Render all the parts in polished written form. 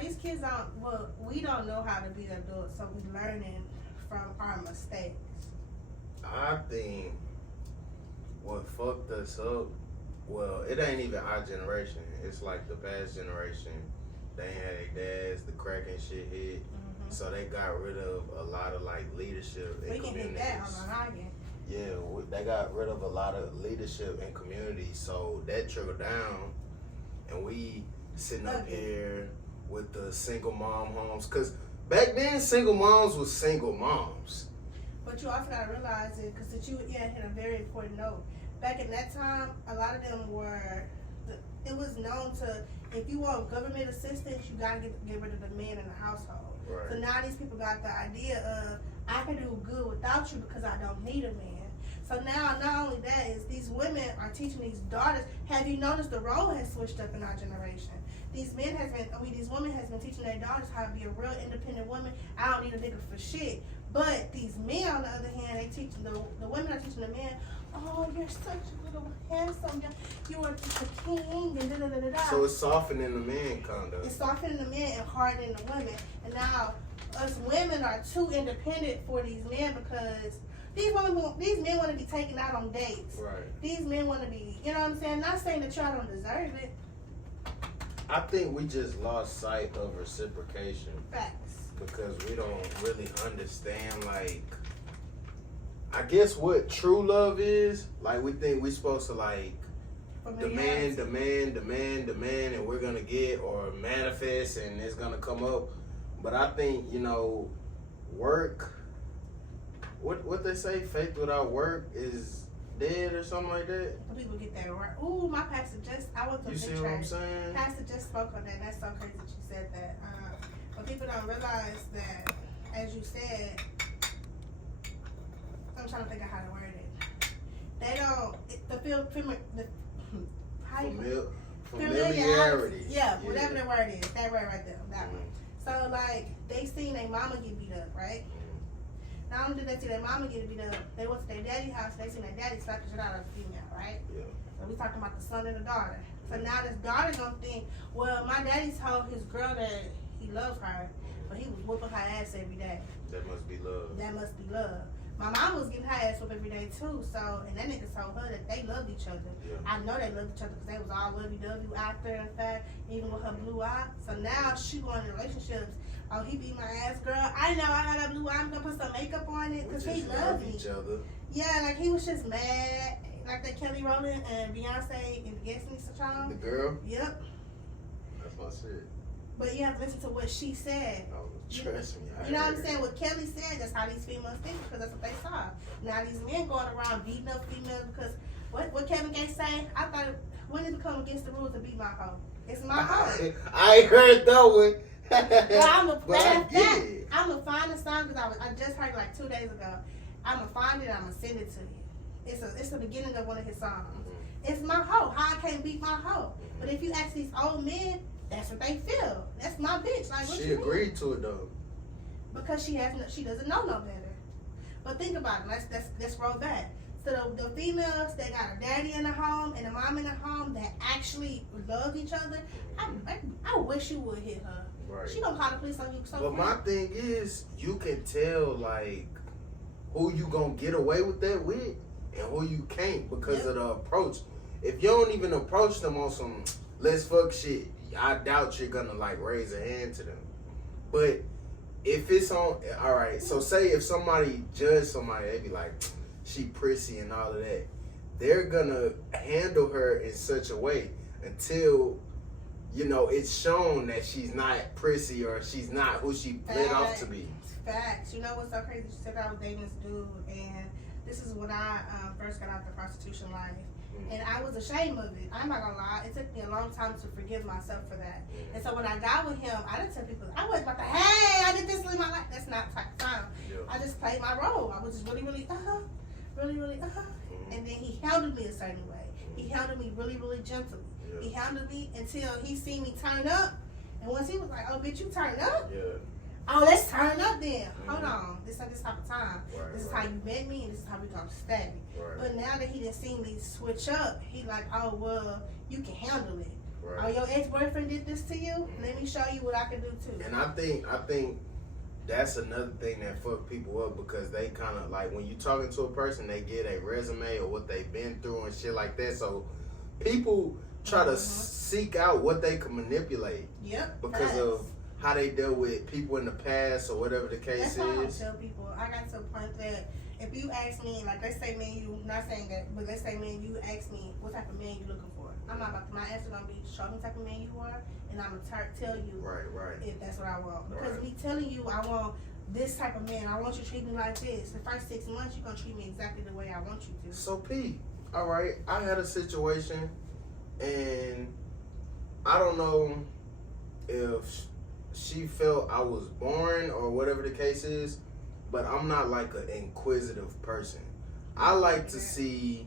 these kids don't. Well, we don't know how to be adults, so we learning from our mistakes. I think what fucked us up, well, it ain't even our generation. It's like the past generation. They ain't had their dads, the crack and shit hit. So they got rid of a lot of like leadership in We can hit that communities. on the high. Yeah, they got rid of a lot of leadership in communities. So that trickled down, and we sitting up here with the single mom homes. Cause back then, single moms was single moms. But you also gotta realize it, because you hit a very important note. Back in that time, a lot of them were. It was known to, if you want government assistance, you gotta get rid of the man in the household. Right. So now these people got the idea of, I can do good without you because I don't need a man. So now, not only that, is these women are teaching these daughters. Have you noticed the role has switched up in our generation? These women has been teaching their daughters how to be a real independent woman. I don't need a nigga for shit. But these men, on the other hand, they teaching the women are teaching the men, oh, you're such a little handsome, you are just a king, and da da da da da. So it's softening the man, kinda. It's softening the men and hardening the women. And now us women are too independent for these men, because these men want to be taken out on dates. Right. These men want to be, you know what I'm saying? Not saying that y'all don't deserve it. I think we just lost sight of reciprocation. Facts. Because we don't really understand, like, I guess what true love is. Like, we think we supposed to, like, demand, and we're gonna get, or manifest, and it's gonna come up. But I think, you know, work, what they say, faith without work is dead or something like that. People get that right. Ooh, my pastor I went to You see what I'm saying? Pastor just spoke on that. That's so crazy that you said that. But people don't realize that, as you said, I'm trying to think of how to word it. They don't, familiarity. Yeah, whatever the word is. That word right there. That one. So, like, they seen their mama get beat up, right? Not only did they see their mama get beat up, they went to their daddy's house, they seen their daddy slap the shit out of a female, right? Yeah. So we talking about the son and the daughter. So now this daughter gonna think, well, my daddy told his girl that he loves her, but he was whooping her ass every day. That must be love. That must be love. My mom was getting her ass whooped every day too, so, and that nigga told her that they loved each other. Yeah. I know they loved each other because they was all lovey-dovey after, in fact, even with her blue eye. So now she going in relationships. Oh, he beat my ass, girl. I know I got a blue eye. I'm gonna put some makeup on it because he loved me. Each other. Yeah, like he was just mad. Like that Kelly Rowland and Beyonce in Destiny's Child. The girl? Yep. That's my shit. But you have to listen to what she said. Oh, trust me. You know what I'm saying? What Kelly said, that's how these females think, because that's what they saw. Now these men going around beating up females because what Kevin Gates say? I thought, when did it come against the rules to beat my hoe? It's my hoe. I ain't heard that one. Well, I'm gonna find the song because I just heard it like 2 days ago. I'm gonna find it and I'm gonna send it to you. It's the beginning of one of his songs. Mm-hmm. It's my hoe. How I can't beat my hoe. But if you ask these old men, that's what they feel. That's my bitch. Like, what she you agreed mean? to it though. Because she doesn't know no better. But think about it. Let's roll back. So the females that got a daddy in the home and a mom in the home that actually love each other, I wish you would hit her. Right. She gonna call the police on you. So but my thing is, you can tell like who you gonna get away with that with and who you can't because of the approach. If you don't even approach them on some let's fuck shit, I doubt you're gonna like raise a hand to them. But if it's on, all right. So say if somebody judge somebody, they be like, she prissy and all of that. They're gonna handle her in such a way until, you know, it's shown that she's not prissy or she's not who she bled off to be. Facts. You know what's so crazy? She said I was dating this dude, and this is when I first got out the prostitution life. And I was ashamed of it. I'm not gonna lie. It took me a long time to forgive myself for that. And so when I got with him, I didn't tell people, I wasn't about to, hey, I did this in my life. That's not the type of time. Yeah. I just played my role. I was just really, really, And then he handled me a certain way. He handled me really, really gently. Yeah. He handled me until he seen me turn up. And once he was like, oh, bitch, you turn up? Yeah. Oh, let's turn up then. Hold on. This ain't this type of time. Right, this is how you met me, and this is how we gonna stay. Right. But now that he didn't see me switch up, he like, oh, well, you can handle it. Oh, your ex-boyfriend did this to you? Let me show you what I can do too. And I think that's another thing that fuck people up, because they kind of like, when you talking to a person, they get a resume or what they've been through and shit like that. So people try to seek out what they can manipulate. Yep. Because of how they dealt with people in the past or whatever the case That's why I is. tell people, I got to a point that if you ask me, like let's say me and you, not saying that, but let's say me and you ask me what type of man you looking for. I'm not about to, my answer gonna be show me the type of man you are, and I'm gonna tell you if that's what I want. Because me telling you I want this type of man, I want you to treat me like this. The first 6 months you're gonna treat me exactly the way I want you to. So P, all right, I had a situation, and I don't know if she felt I was boring or whatever the case is, but I'm not like an inquisitive person. I like to see,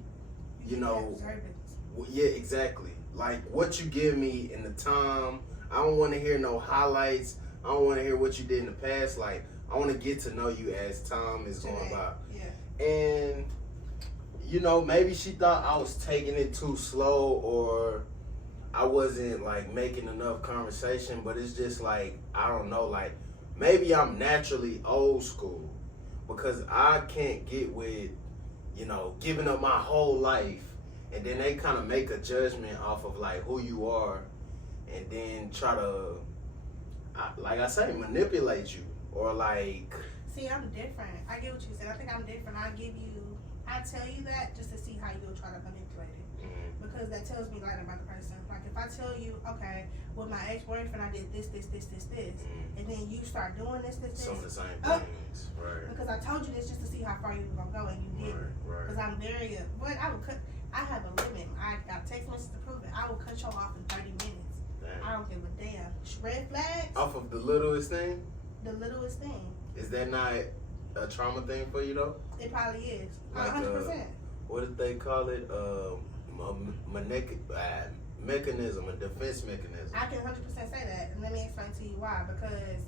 you know, yeah, exactly. Like what you give me in the time. I don't want to hear no highlights. I don't want to hear what you did in the past. Like I want to get to know you as time is going by. Yeah. And you know, maybe she thought I was taking it too slow, or I wasn't like making enough conversation, but it's just like, I don't know, like maybe I'm naturally old school because I can't get with, you know, giving up my whole life, and then they kind of make a judgment off of like who you are, and then try to, like I say, manipulate you, or like. See, I'm different. I get what you said. I think I'm different. I tell you that just to see how you'll try to manipulate it. Because that tells me like about the person. Like if I tell you, okay, with my ex-boyfriend I did this, and then you start doing this. Some of the same things, right? Because I told you this just to see how far you were gonna go, and you didn't. Because I'm very, but I would cut. I have a limit. I got text messages to prove it. I will cut you off in 30 minutes. Damn. I don't give a damn. Red flags. Off of the littlest thing. The littlest thing. Is that not a trauma thing for you though? It probably is. Like, 100%. What did they call it? Mechanism, a defense mechanism. I can 100% say that, and let me explain to you why. Because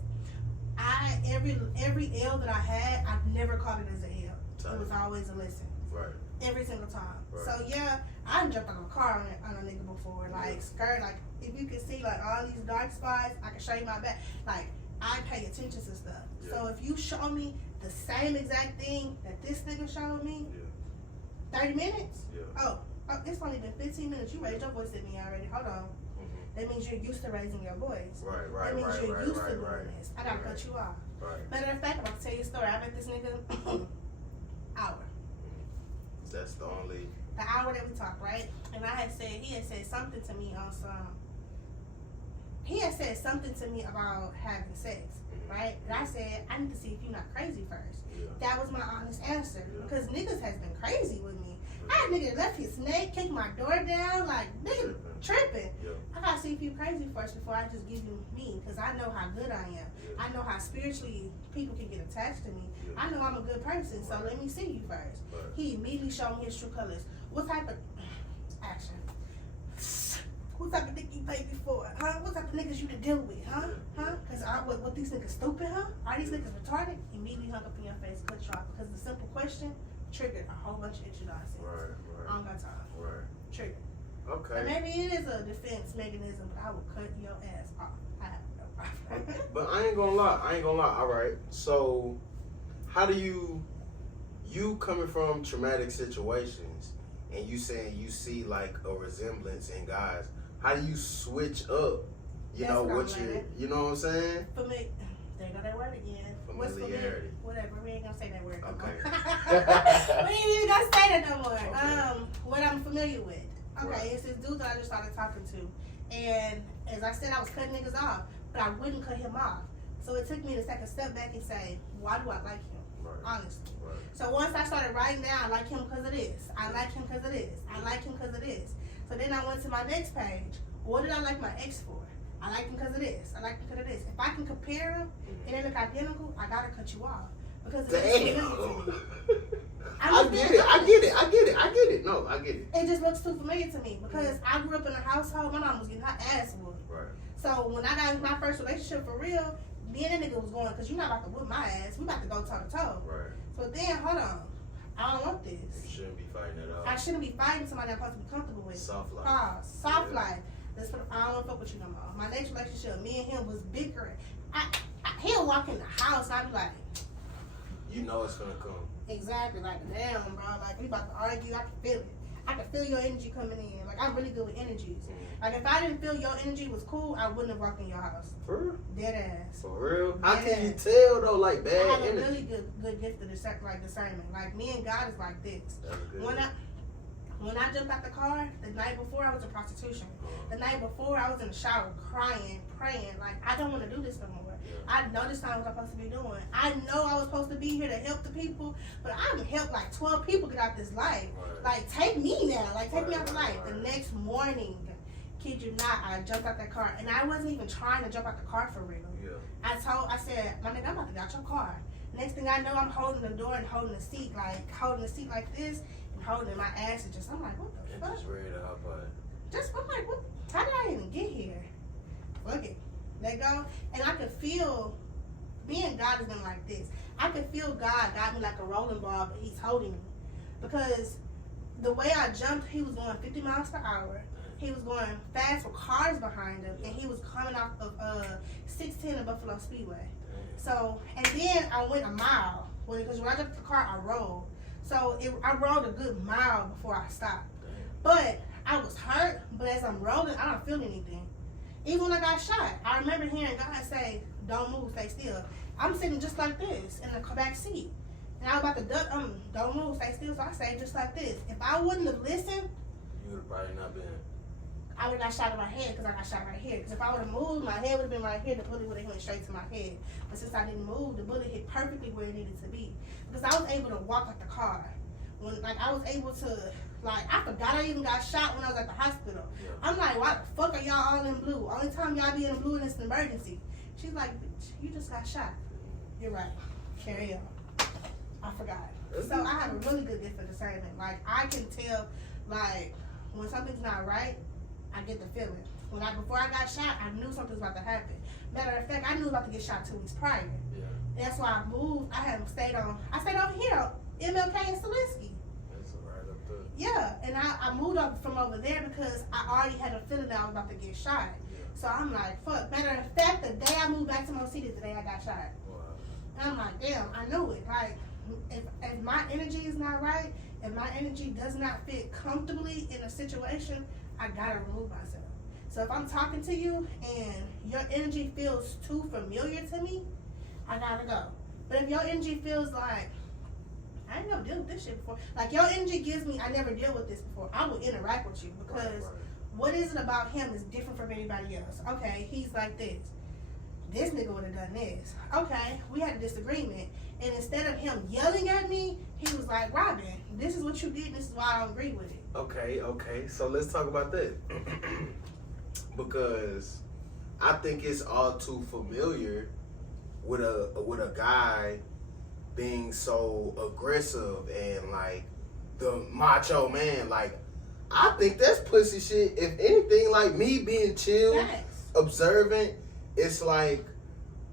every L that I had, I've never called it as an L. It was always a lesson. Right. Every single time. Right. So yeah, I done jumped on a car on a nigga before. Like skirt, like if you can see like all these dark spots, I can show you my back. Like I pay attention to stuff. Yeah. So if you show me the same exact thing that this nigga showed me, 30 minutes? Yeah. Oh, it's only been 15 minutes. You raised your voice at me already. Hold on. That means you're used to raising your voice. Right. That means you're used to doing this. I gotta cut you off. Right. Matter of fact, I'm about to tell you a story. I met this nigga hour. That's the hour that we talked, right? And he had said something to me on some. He had said something to me about having sex, right? And I said, I need to see if you're not crazy first. Yeah. That was my honest answer. Because niggas has been crazy with me. I had nigga left his snake, kicked my door down, like, nigga tripping. Yeah. I gotta see if you crazy first before I just give you me. Because I know how good I am. Yeah. I know how spiritually people can get attached to me. I know I'm a good person, so let me see you first. He immediately showed me his true colors. What type of action? What type of nigga you played before? Huh? What type of niggas you to deal with? Huh? Huh? Because what these niggas stupid, huh? Are these niggas retarded? Immediately hung up in your face, cut you off. Because the simple question triggered a whole bunch of issue nonsense. Right. I don't got time. Right. Triggered. Okay. And maybe it is a defense mechanism, but I will cut your ass off. I have no problem. But I ain't gonna lie. All right. So, how do you coming from traumatic situations and you saying you see like a resemblance in guys? How do you switch up? You know what you know what I'm saying? For me, there go that word again. Familiarity. Whatever. We ain't gonna say that word no more. Okay. We ain't even gonna say that no more. Okay. What I'm familiar with. Okay, it's this dude that I just started talking to, and as I said, I was cutting niggas off, but I wouldn't cut him off. So it took me to take a step back and say, why do I like him? Right. Honestly. Right. So once I started writing down, I like him because of this. I like him because of this. I like him because of this. So then I went to my next page. What did I like my ex for? I like him because of this. I like him because of this. If I can compare them and they look identical, I gotta cut you off. Because I get it. No, I get it. It just looks too familiar to me because I grew up in a household, my mom was getting her ass whooped. Right. So when I got into my first relationship for real, me and that nigga was going, because you're not about to whoop my ass. We about to go toe to toe. Right. So then, hold on. I don't want this. You shouldn't be fighting at all. I shouldn't be fighting somebody I'm supposed to be comfortable with. Soft life. Soft life. I don't want to fuck with you no more. My next relationship, me and him was bickering. He'll walk in the house and I'd be like, you know it's gonna come. exactly, like, damn, bro, like, we about to argue, I can feel it. I can feel your energy coming in. Like, I'm really good with energies. Like, if I didn't feel your energy was cool, I wouldn't have walked in your house. For real? Dead ass. For real? How Dead can you ass. tell though, like, I bad have a energy? really good gift of discernment. Like, me and God is like this. That's good. When I jumped out the car, the night before I was in prostitution. The night before I was in the shower crying, praying, like, I don't want to do this no more. I know this not what I'm supposed to be doing. I know I was supposed to be here to help the people, but I done helped like 12 people get out this life. Right. Like, take me now. Like, take me out the Right. life. The next morning, kid you not, I jumped out that car. And I wasn't even trying to jump out the car for real. Yeah. I said, my nigga, I'm about to get out your car. Next thing I know, I'm holding the door and holding the seat like this, and holding my ass and just, I'm like, what the And fuck? just ready to hop out. I'm like, what? How did I even get here? Fuck it. Let go. And I could feel, me and God has been like this. I could feel God got me like a rolling ball, but he's holding me. Because the way I jumped, he was going 50 miles per hour. He was going fast with cars behind him, and he was coming off of 610 at Buffalo Speedway. So, and then I went a mile. Because when I jumped the car, I rolled. So I rolled a good mile before I stopped. But I was hurt, but as I'm rolling, I don't feel anything. Even when I got shot, I remember hearing God say, don't move, stay still. I'm sitting just like this in the back seat. And I was about to duck, don't move, stay still. So I stayed just like this. If I wouldn't have listened, You would have probably not been. I would have got shot in my head because I got shot right here. Because if I would have moved, my head would have been right here. The bullet would have went straight to my head. But since I didn't move, the bullet hit perfectly where it needed to be. Because I was able to walk out the car. I was able to, I forgot I even got shot when I was at the hospital. Yeah. I'm like, why the fuck are y'all all in blue? Only time y'all be in blue and it's an emergency. She's like, bitch, you just got shot. You're right. Carry on. I forgot. So I have a really good gift for discernment. Like, I can tell, when something's not right, I get the feeling. Before I got shot, I knew something was about to happen. Matter of fact, I knew about to get shot 2 weeks prior. Yeah. That's why I moved. I stayed over here, MLK and Selinsky. That's right up there. Yeah, and I moved up from over there because I already had a feeling that I was about to get shot. Yeah. So I'm like, fuck. Matter of fact, the day I moved back to Mo City is the day I got shot. Wow. And I'm like, damn, I knew it. Like, if my energy is not right, if my energy does not fit comfortably in a situation, I gotta remove myself. So if I'm talking to you and your energy feels too familiar to me, I gotta go. But if your energy feels like, I ain't never dealt with this shit before. Like, your energy gives me, I never dealt with this before, I will interact with you because Right. what is it about him is different from anybody else. Okay, he's like this. This nigga would have done this. Okay, we had a disagreement. And instead of him yelling at me, he was like, Robin, this is what you did, this is why I don't agree with it. Okay. So let's talk about that. Because I think it's all too familiar with a guy being so aggressive and like the macho man. Like, I think that's pussy shit. If anything, like me being chill, Facts. observant, it's like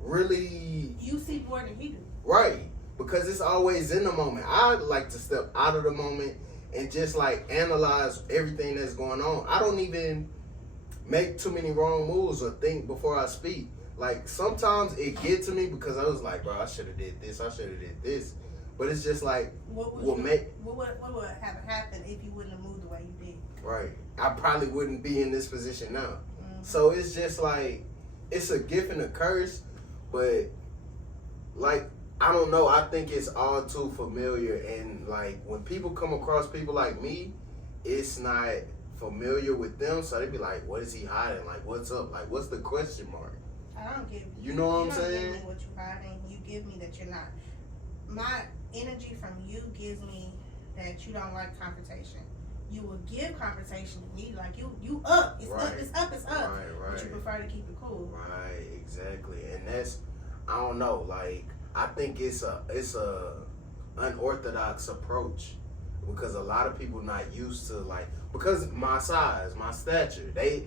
really You see more than he do. right. Because it's always in the moment. I like to step out of the moment and just like analyze everything that's going on. I don't even make too many wrong moves or think before I speak. Like, sometimes it get to me because I was like, bro, I should have did this, I should have did this. But it's just like, What would have happened if you wouldn't have moved the way you did? right, I probably wouldn't be in this position now. Mm-hmm. So it's just like, it's a gift and a curse, but like, I don't know, I think it's all too familiar. And like, when people come across people like me, it's not familiar with them, so they be like, what is he hiding? Like, what's up? Like, what's the question mark? I don't give You know what I'm You don't saying? give me what you hiding. You give me that you're not. My energy from you gives me that you don't like confrontation. You will give confrontation to me, like you up. It's Right. up, it's up, it's up. Right. But you prefer to keep it cool. Right, exactly. And that's, I don't know, like, I think it's a unorthodox approach because a lot of people not used to, like, because my size, my stature, they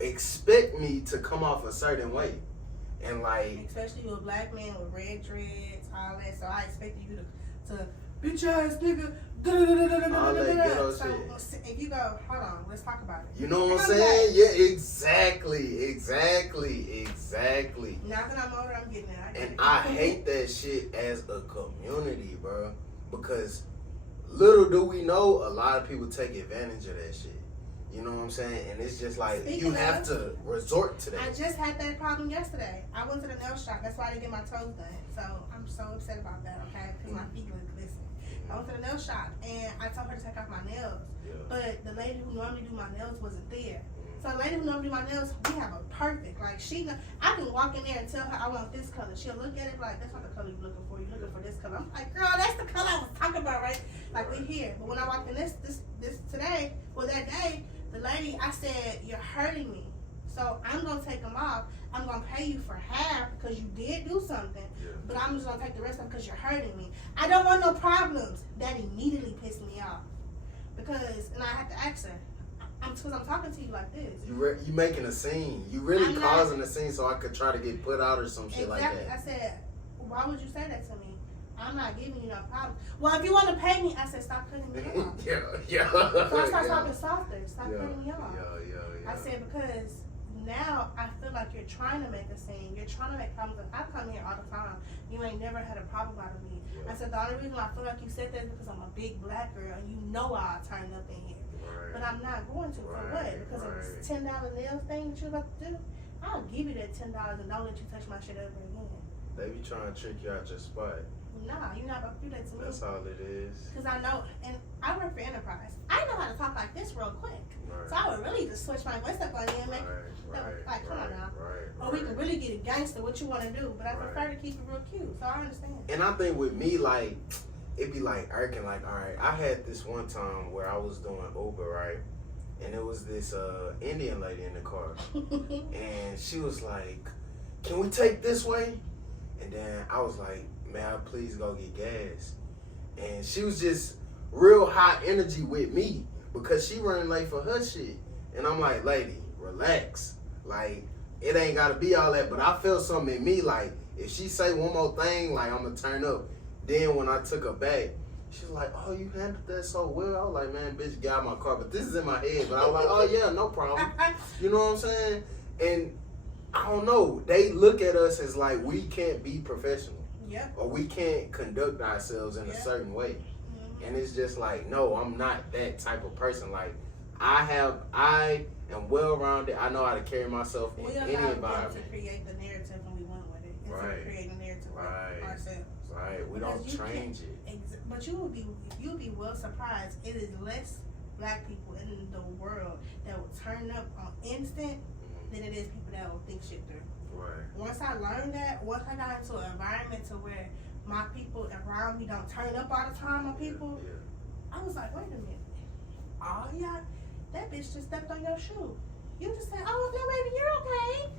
expect me to come off a certain way. And like, Especially you a black man with red dreads, all that. So I expected you to bitch ass nigga, All that ghetto So shit. if you go, hold on, let's talk about it. You know what I'm saying? Yeah, exactly. Now that I'm older, I'm getting it. And I hate that shit as a community, bro. Because little do we know, a lot of people take advantage of that shit. You know what I'm saying? And it's just like, you have to resort to that. I just had that problem yesterday. I went to the nail shop. That's why I didn't get my toes done. So I'm so upset about that, okay? Because my feet look glistening. I went to the nail shop and I told her to take off my nails. Yeah. But the lady who normally do my nails wasn't there. So the lady who normally do my nails, we have a perfect. Like, I can walk in there and tell her I want this color. She'll look at it like, that's not the color you're looking for. You're looking for this color. I'm like, girl, that's the color I was talking about, right? Like, we here. But when I walked in this today, well, that day, the lady, I said, you're hurting me. So I'm going to take them off. I'm going to pay you for half because you did do something. Yeah. But I'm just going to take the rest of them because you're hurting me. I don't want no problems. That immediately pissed me off. Because, and I had to ask her, because I'm talking to you like this. You making a scene. You really causing a scene so I could try to get put out or some shit like that. I said, why would you say that to me? I'm not giving you no problem. Well, if you want to pay me, I said, stop cutting me off. Yeah. So I started talking softer. Stop cutting me off. Yeah. I said, because now I feel like you're trying to make a scene. You're trying to make problems. I come here all the time. You ain't never had a problem out of me. Yeah. I said, the only reason I feel like you said that is because I'm a big black girl and you know I'll turn up in here. Right. But I'm not going to. For what? Because of this $10 nail thing that you're about to do? I'll give you that $10 and don't let you touch my shit ever again. They be trying to trick you out your spot. Nah, you're not about to do that to me. That's all it is. Because I know, and I work for Enterprise. I know how to talk like this real quick. Right. So I would really just switch my voice up on you and make like, come on now. Or we can really get it gangster, what you want to do. But I prefer to keep it real cute, so I understand. And I think with me, like, it be like irking, like, all right, I had this one time where I was doing Uber, right? And it was this Indian lady in the car. And she was like, can we take this way? And then I was like, may I please go get gas? And she was just real high energy with me because she running late for her shit. And I'm like, lady, relax. Like, it ain't got to be all that. But I felt something in me, like, if she say one more thing, like, I'm going to turn up. Then when I took her back, she was like, oh, you handled that so well. I was like, man, bitch, get out of my car. But this is in my head. But I was like, oh, yeah, no problem. You know what I'm saying? And I don't know. They look at us as like we can't be professional. Yep. Or we can't conduct ourselves in a certain way. Mm-hmm. And it's just like, no, I'm not that type of person. Like, I am well-rounded. I know how to carry myself in any environment. To create the narrative when we went with it. Instead of creating a narrative with ourselves. Right. We don't change it. But you'll be well surprised. It is less black people in the world that will turn up on instant than it is people that will think shit through. Right. Once I learned that, once I got into an environment to where my people around me don't turn up all the time on people, I was like, wait a minute. Oh, yeah, that bitch just stepped on your shoe. You just said, oh, no, baby, you're okay.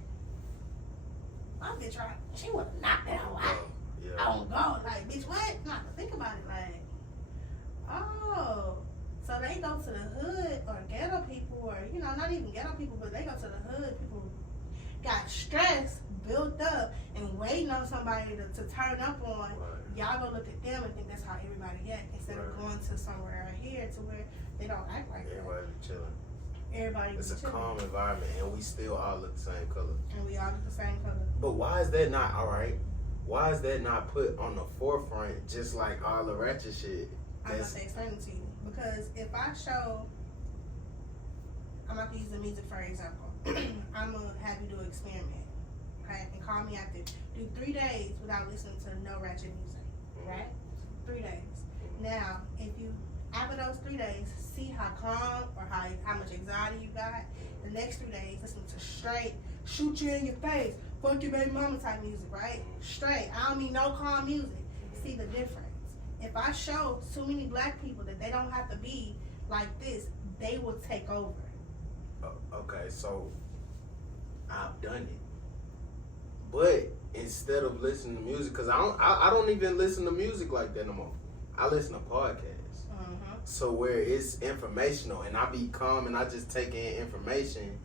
My bitch, right? She would have knocked that hoe out. I don't go. Like, bitch, what? Not to think about it. Like, oh. So they go to the hood or ghetto people or, not even ghetto people, but they go to the hood. People got stress built up and waiting on somebody to turn up on. Right. Y'all go look at them and think that's how everybody act instead of going to somewhere out here to where they don't act like everybody that. Chilling. It's a calm environment and we still all look the same color. And we all look the same color. But why is that not all right? Why is that not put on the forefront just like all the ratchet shit? I'm about to explain it to you. Because if I show, I'm about to use the music for example. I'm going to have you do an experiment. Okay? And call me after. Do 3 days without listening to no ratchet music. Right? 3 days. Now, if you, after those 3 days, see how calm or how much anxiety you got, the next 3 days, listen to straight, shoot you in your face, fuck your baby mama type music, right? Straight. I don't mean no calm music. See the difference. If I show too many black people that they don't have to be like this, they will take over. Okay, so I've done it. But instead of listening to music, because I don't even listen to music like that no more. I listen to podcasts. Mm-hmm. So where it's informational and I be calm and I just take in information.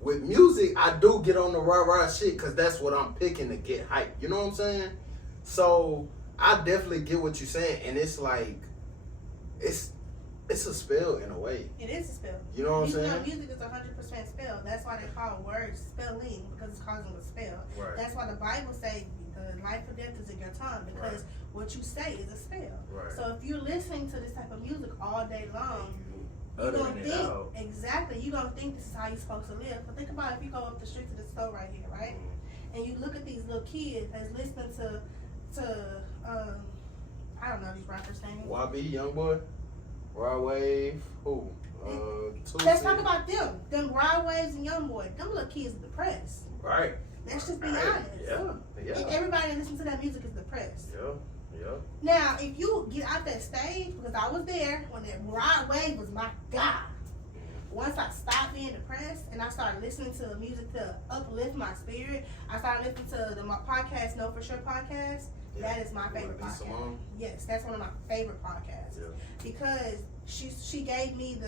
With music, I do get on the rah-rah shit because that's what I'm picking to get hyped. You know what I'm saying? So I definitely get what you're saying. And it's like, it's a spell in a way. It is a spell. You know what I'm saying? Music is 100% spell. That's why they call words spelling, because it's causing a spell. Right. That's why the Bible says the life or death is in your tongue, because what you say is a spell. Right. So if you're listening to this type of music all day long, you're Uttering gonna it think out. exactly. You're gonna think this is how you're supposed to live. But think about if you go up the street to the store right here, right, and you look at these little kids that's listening to I don't know these rappers' names. YB, Youngboy, Rod Wave, who? Let's talk about them. Them Rod Waves and Youngboy. Them little kids are depressed. Right. Let's just be Right. honest. Yeah. Everybody that listens to that music is depressed. Yeah. Now, if you get out that stage, because I was there when that Rod Wave was my God. Once I stopped being depressed and I started listening to music to uplift my spirit, I started listening to my podcast, Know For Sure podcast. Yeah. That is my favorite podcast. Simone? Yes, that's one of my favorite podcasts. Yeah. Because she gave me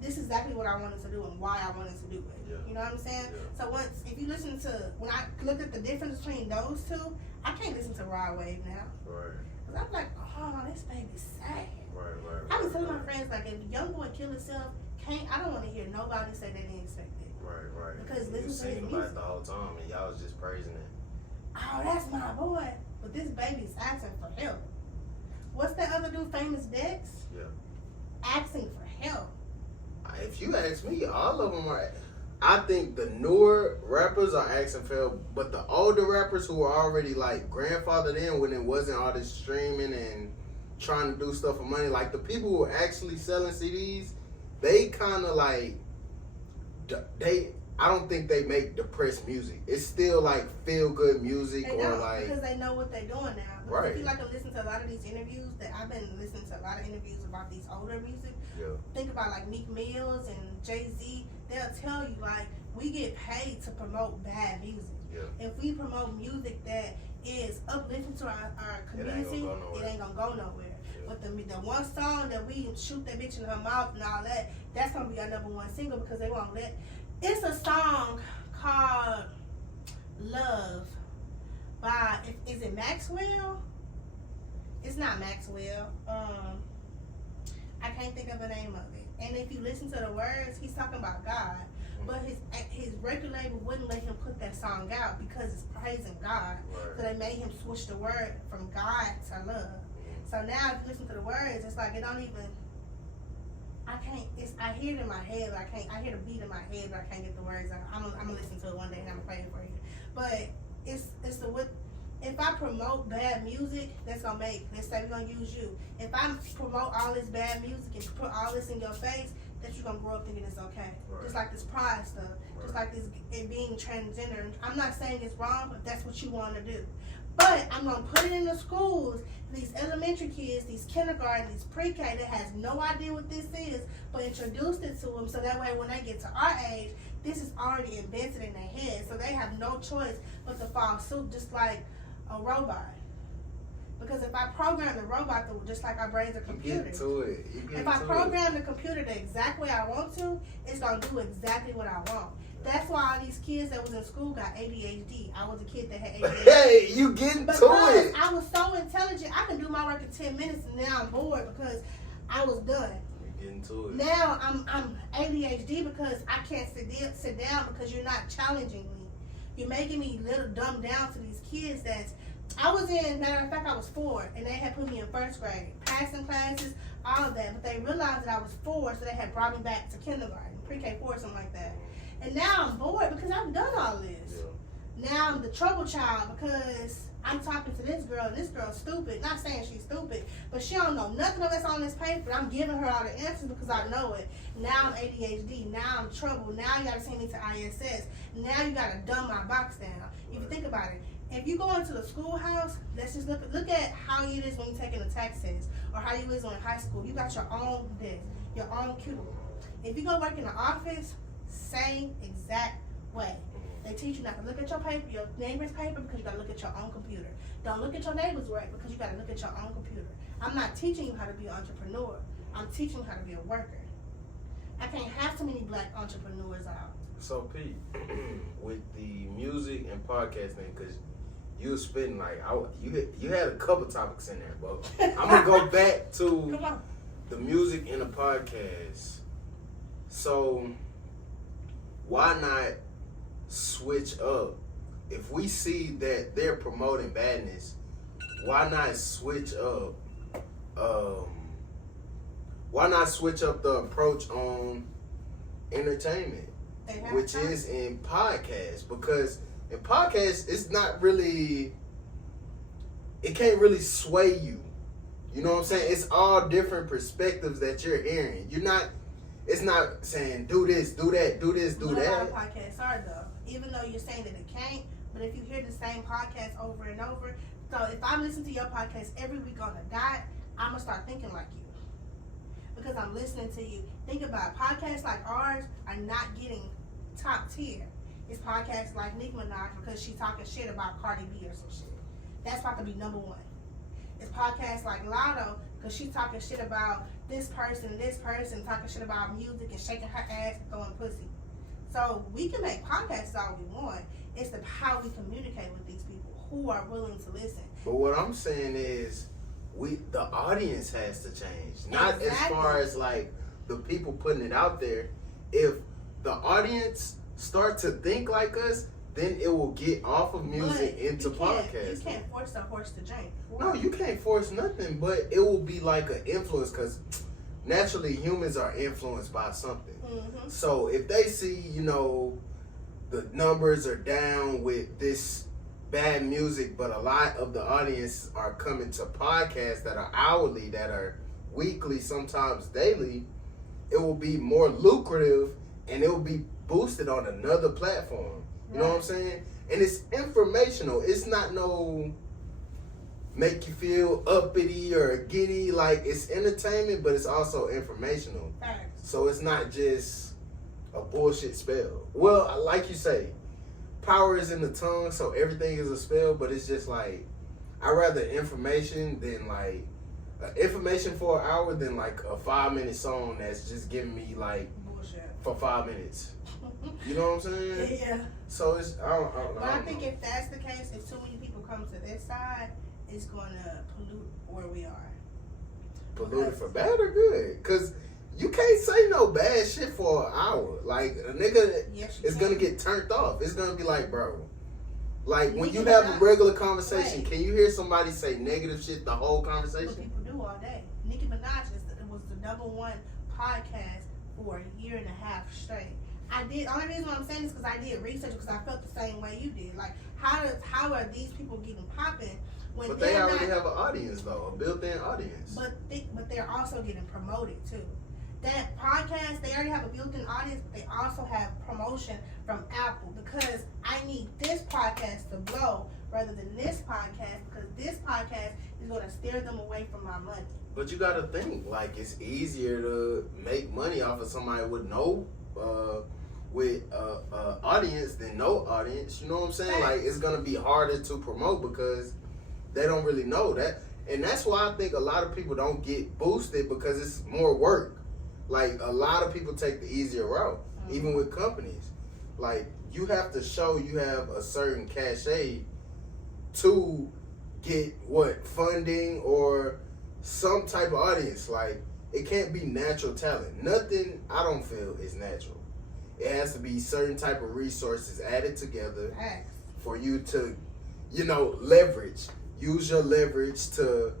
this is exactly what I wanted to do and why I wanted to do it. Yeah. You know what I'm saying? Yeah. So if you listen to, when I looked at the difference between those two, I can't listen to Rod Wave now. Right. Because I'm like, oh, this baby's sad. Right. I was telling my friends, like, if a young boy kill himself, I don't want to hear nobody say they didn't expect it. Right. Because you listen to his singing about music. it the whole time, and y'all was just praising it. Oh, that's my boy. But this baby's asking for help. What's that other dude, Famous Dex? Yeah. Asking for help. If you ask me, all of them are. I think the newer rappers are asking for help, but the older rappers who are already like grandfathered in when it wasn't all this streaming and trying to do stuff for money, like the people who are actually selling CDs, they kind of like I don't think they make depressed music. It's still like feel good music They or don't, like because they know what they're doing now. Because Right. if you like to listen to a lot of these interviews, that I've been listening to a lot of interviews about these older music. Yeah. Think about like Meek Mills and Jay-Z. They'll tell you like we get paid to promote bad music. Yeah. If we promote music that is uplifting to our community, it ain't gonna go nowhere. Yeah. But the one song that we shoot that bitch in her mouth and all that, that's gonna be our #1 single because they won't let. It's a song called Love by, is it Maxwell? It's not Maxwell. I can't think of the name of it. And if you listen to the words, he's talking about God. But his record label wouldn't let him put that song out because it's praising God. Right. So they made him switch the word from God to love. So now if you listen to the words, it's like it don't even. I hear it in my head, but I hear the beat in my head, but I can't get the words out. I'm gonna listen to it one day and I'm gonna play it for you. But if I promote bad music, that's gonna make, let's say we're gonna use you. If I promote all this bad music and put all this in your face, that you're gonna grow up thinking it's okay. Right. Just like this pride stuff, just like this it being transgender. I'm not saying it's wrong, but that's what you wanna do. But I'm gonna put it in the schools, these elementary kids, these kindergarten, these pre-K that has no idea what this is, but introduced it to them so that way when they get to our age, this is already embedded in their head. So they have no choice but to follow suit just like a robot. Because if I program the robot just like our brains are computers. You get to it. If I program the computer the exact way I want to, it's gonna do exactly what I want. That's why all these kids that was in school got ADHD. I was a kid that had ADHD. Hey, you getting because to it. I was so intelligent, I can do my work in 10 minutes and now I'm bored because I was done. You're getting to it. Now I'm ADHD because I can't sit down because you're not challenging me. You're making me little dumbed down to these kids I was in, matter of fact, I was 4 and they had put me in 1st grade. Passing classes, all of that. But they realized that I was 4, so they had brought me back to kindergarten, pre-K 4, something like that. And now I'm bored because I've done all this. Yeah. Now I'm the trouble child because I'm talking to this girl and this girl's stupid. Not saying she's stupid, but she don't know nothing of that's on this paper. I'm giving her all the answers because I know it. Now I'm ADHD. Now I'm trouble. Now you gotta send me to ISS. Now you gotta dumb my box down. If you think about it, if you go into the schoolhouse, let's just look at how it is when you're taking a tax test or how you is in high school. You got your own desk, your own cubicle. If you go work in the office, same exact way. They teach you not to look at your paper, your neighbor's paper, because you gotta look at your own computer. Don't look at your neighbor's work because you gotta look at your own computer. I'm not teaching you how to be an entrepreneur. I'm teaching you how to be a worker. I can't have too many black entrepreneurs out. So Pete, with the music and podcasting, because you were spitting like you had a couple topics in there, but I'm gonna go back to the music and the podcast. So why not switch up? If we see that they're promoting badness, why not switch up? Why not switch up the approach on entertainment, which is in podcasts? Because in podcasts, it's not really, it can't really sway you. You know what I'm saying? It's all different perspectives that you're hearing. It's not saying do this, do that, do this, do that. A lot of podcasts are though, even though you're saying that it can't. But if you hear the same podcast over and over, so if I'm listening to your podcast every week on the dot, I'm gonna start thinking like you because I'm listening to you. Think about it. Podcasts like ours are not getting top tier. It's podcasts like Nicki Minaj because she's talking shit about Cardi B or some shit. That's about to be number one. It's podcasts like Lotto because she's talking shit about this person, talking shit about music and shaking her ass and throwing pussy. So we can make podcasts all we want. It's how we communicate with these people who are willing to listen. But what I'm saying is, the audience has to change. Not Exactly. as far as like the people putting it out there. If the audience start to think like us, then it will get off of music into podcasts. You can't force a horse to drink. No, you can't force nothing, but it will be like an influence because naturally humans are influenced by something. Mm-hmm. So if they see, the numbers are down with this bad music, but a lot of the audience are coming to podcasts that are hourly, that are weekly, sometimes daily, it will be more lucrative and it will be boosted on another platform. You know what I'm saying? And it's informational. It's not no make you feel uppity or giddy. Like, it's entertainment, but it's also informational. Thanks. So it's not just a bullshit spell. Well, like you say, power is in the tongue, so everything is a spell, but it's just like, I'd rather information than like, information for an hour than like a 5-minute song that's just giving me like bullshit for 5 minutes. You know what I'm saying? Yeah. So it's, I don't know. But I think if that's the case, if too many people come to this side, it's going to pollute where we are. Polluted for bad or good? Because you can't say no bad shit for an hour. Like, a nigga is going to get turned off. It's going to be like, bro. Like, when you have a regular conversation, can you hear somebody say negative shit the whole conversation? What people do all day. Nicki Minaj was the #1 podcast for a year and a half straight. Only reason why I'm saying this is because I did research because I felt the same way you did. Like, how are these people getting popping when but they already have an audience though, a built-in audience. But they're also getting promoted too. That podcast, they already have a built-in audience, but they also have promotion from Apple because I need this podcast to blow rather than this podcast because this podcast is going to steer them away from my money. But you got to think, like, it's easier to make money off of somebody with no audience than no audience. You know what I'm saying? Like, it's gonna be harder to promote because they don't really know that, and that's why I think a lot of people don't get boosted because it's more work. Like, a lot of people take the easier route, even with companies. Like, you have to show you have a certain cachet to get funding or some type of audience. Like, it can't be natural talent. Nothing, I don't feel, is natural. It has to be certain type of resources added together for you to, leverage. Use your leverage to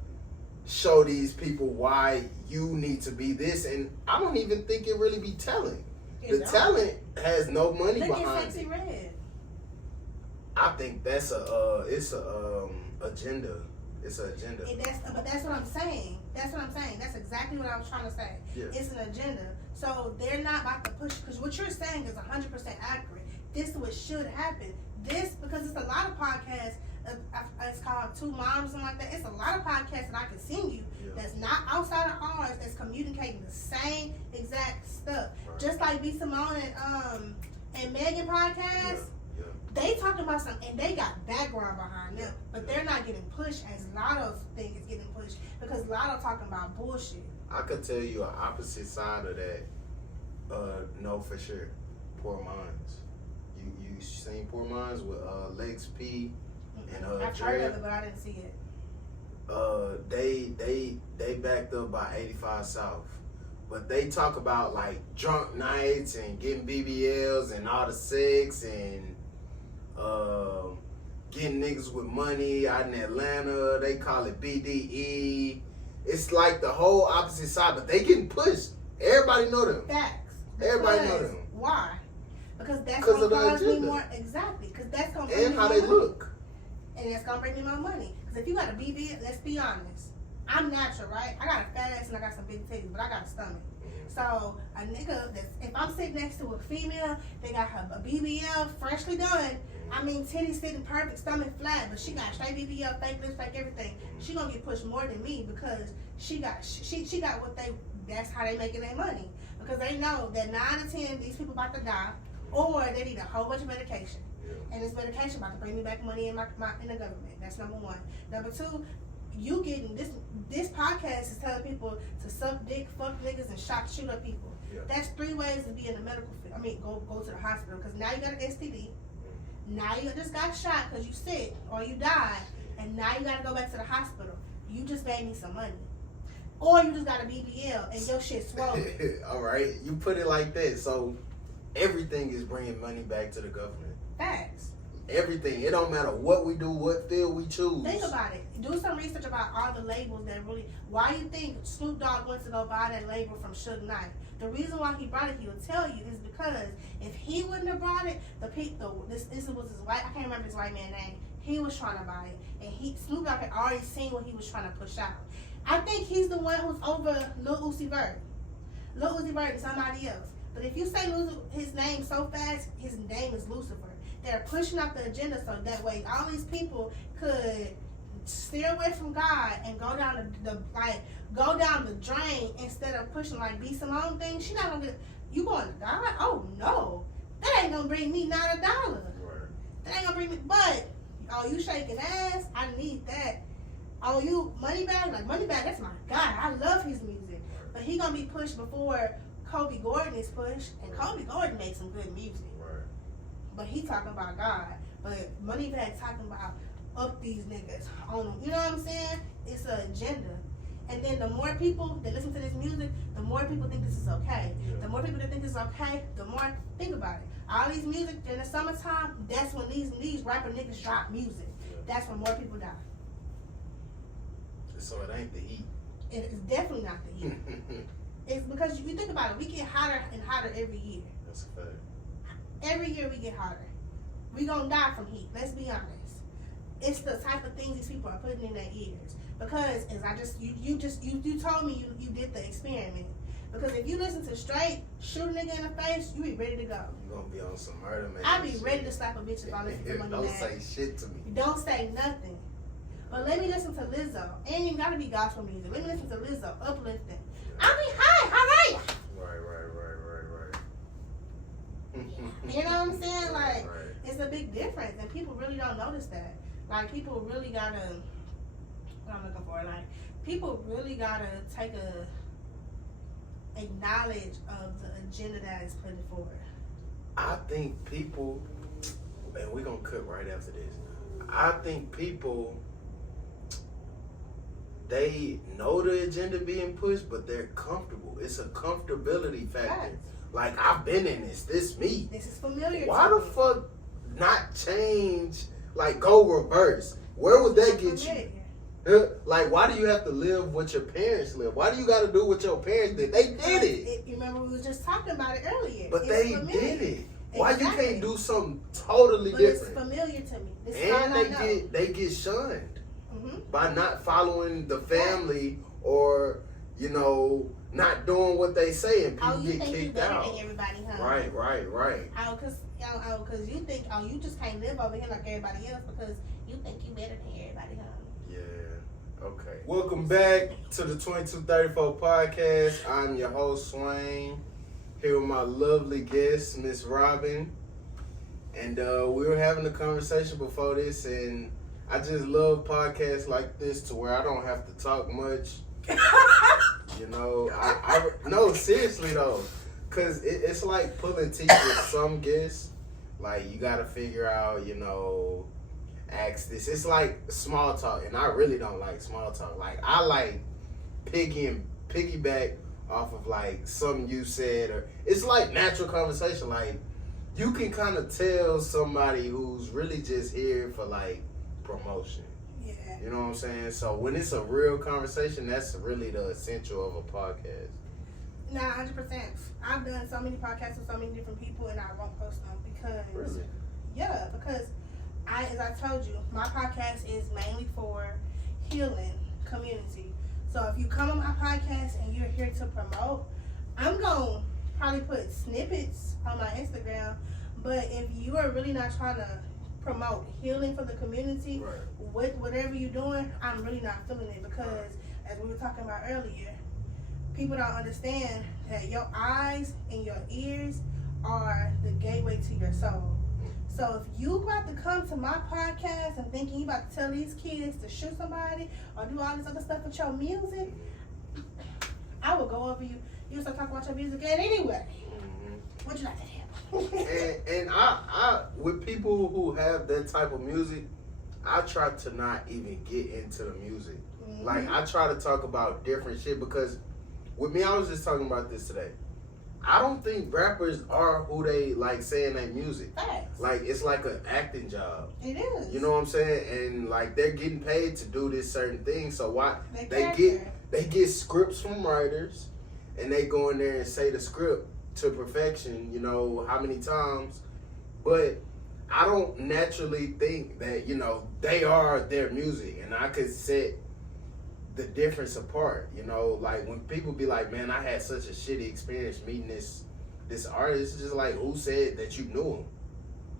show these people why you need to be this. And I don't even think it really be talent. The talent has no money behind it. Look at Sexy Red. I think that's agenda. It's an agenda. But that's what I'm saying. That's exactly what I was trying to say. Yeah. It's an agenda. So they're not about to push, because what you're saying is 100% accurate. This is what should happen. Because it's a lot of podcasts, it's called Two Moms, something like that. It's a lot of podcasts that I can send you that's not outside of ours that's communicating the same exact stuff. Right. Just like B. Simone and Megan podcast. Yeah. They talking about something, and they got background behind them, but they're not getting pushed as Lotto's thing is getting pushed because Lotto talking about bullshit. I could tell you an opposite side of that. No, for sure. Poor Minds. You seen Poor Minds with Lex P And I've heard of it, but I didn't see it. They backed up by 85 South. But they talk about like drunk nights and getting BBLs and all the sex and getting niggas with money out in Atlanta. They call it BDE. It's like the whole opposite side, but they getting pushed. Everybody know them. Facts. Everybody know them. Why? Because that's Because gonna of the cause me agenda. more. Exactly. Because that's gonna bring And me how more they money. look. And that's gonna bring me more money. Because if you got a BBL, let's be honest. I'm natural, right? I got a fat ass and I got some big titties, but I got a stomach. So a nigga that's, if I'm sitting next to a female, they got her a BBL freshly done. I mean, titties sitting perfect, stomach flat, but she got straight BBL, fake lips, fake everything. She gonna get pushed more than me because she got what they. That's how they making their money, because they know that 9 to 10 these people about to die, or they need a whole bunch of medication. And this medication about to bring me back money in my in the government. That's number one. Number two, you getting this podcast is telling people to suck dick, fuck niggas, and shoot up people. Yeah. That's 3 ways to be in the medical field. I mean, go to the hospital, because now you got an STD. Now you just got shot because you sick or you died, and now you got to go back to the hospital. You just made me some money. Or you just got a BBL and your shit swollen. All right, you put it like that. So everything is bringing money back to the government. Facts. Everything. It don't matter what we do, what field we choose. Think about it. Do some research about all the labels that really. Why you think Snoop Dogg went to go buy that label from Suge Knight? The reason why he brought it, he will tell you, is because if he wouldn't have brought it, this was his white. I can't remember his white man name. He was trying to buy it, and Snoop Dogg had already seen what he was trying to push out. I think he's the one who's over Lil Uzi Vert. Lil Uzi Vert is somebody else. But if you say his name so fast, his name is Lucifer. They're pushing out the agenda so that way all these people could steer away from God and go down the drain instead of pushing like B Simone thing. She not gonna get you going to God? Oh no, that ain't gonna bring me not $1. Right. That ain't gonna bring me. But oh, you shaking ass? I need that. Oh, you Moneybagg? Like Moneybagg, that's my guy. I love his music, but he gonna be pushed before Kobe Gordon is pushed, and Kobe Gordon makes some good music. Right. But he talking about God. But Moneybagg talking about up these niggas on them. You know what I'm saying? It's an agenda. And then the more people that listen to this music, the more people think this is okay. Yeah. The more people that think this is okay, the more think about it. All these music in the summertime, that's when these rapper niggas drop music. Yeah. That's when more people die. So it ain't the heat. It is definitely not the heat. It's because you think about it, we get hotter and hotter every year. That's a fact. Every year we get hotter. We gonna die from heat. Let's be honest. It's the type of things these people are putting in their ears. Because as you told me you did the experiment. Because if you listen to straight shoot a nigga in the face, you be ready to go. You gonna be on some murder, man. I be ready to slap a bitch if I listen to Moneybagg. Don't say shit to me. Don't say nothing. But let me listen to Lizzo. Ain't even gotta be gospel music. Let me listen to Lizzo, uplifting. I be hi, how are you? Right. You know what I'm saying? Like, right. It's a big difference, and people really don't notice that. Like, people really gotta, what I'm looking for, like, people really gotta acknowledge of the agenda that is put forward. I think people, and we're gonna cut right after this. I think people, they know the agenda being pushed, but they're comfortable. It's a comfortability factor. Right. Like, I've been in this me. This is familiar Why to the me. fuck not change, like go reverse? Where would that get you? Like, why do you have to live what your parents live? Why do you got to do what your parents did? They did it. You remember we was just talking about it earlier. But It's they familiar. did it. Why you Exactly. can't do something totally But different? it's familiar to me. This And all I know. they get shunned Mm-hmm. by not following the family or, you know, not doing what they say, and people Oh, you get think you kicked better out. than everybody, huh? Right. Oh, cause you think, you just can't live over here like everybody else because you think you better than everybody, huh? Yeah. Okay. Welcome back to the 2234 podcast. I'm your host, Swain, here with my lovely guest, Miss ROBYNN. And we were having a conversation before this, and I just love podcasts like this to where I don't have to talk much. You know, no, seriously though, because it's like pulling teeth with some guests. Like, you got to figure out, you know, ask this. It's like small talk, and I really don't like small talk. Like I like piggyback off of like something you said, or it's like natural conversation. Like you can kind of tell somebody who's really just here for like promotion. Yeah. You know what I'm saying? So when it's a real conversation, that's really the essential of a podcast. Nah, 100%. I've done so many podcasts with so many different people, and I won't post them because. Really? Yeah, because as I told you, my podcast is mainly for healing community. So if you come on my podcast and you're here to promote, I'm gonna probably put snippets on my Instagram. But if you are really not trying to promote healing for the community, Right. with whatever you're doing, I'm really not feeling it because, as we were talking about earlier, people don't understand that your eyes and your ears are the gateway to your soul. So if you about to come to my podcast and thinking you about to tell these kids to shoot somebody or do all this other stuff with your music, I will go over you. You start talking about your music again anyway. Mm-hmm. What you like to hear? and I with people who have that type of music, I try to not even get into the music. Mm-hmm. Like I try to talk about different shit because with me, I was just talking about this today. I don't think rappers are who they like saying their music. Facts. Like it's like an acting job. It is. You know what I'm saying? And like they're getting paid to do this certain thing. So why they get scripts from writers, and they go in there and say the script to perfection. You know how many times? But I don't naturally think that they are their music, and I could set the difference apart. Like when people be like, man, I had such a shitty experience meeting this artist, it's just like, who said that you knew him?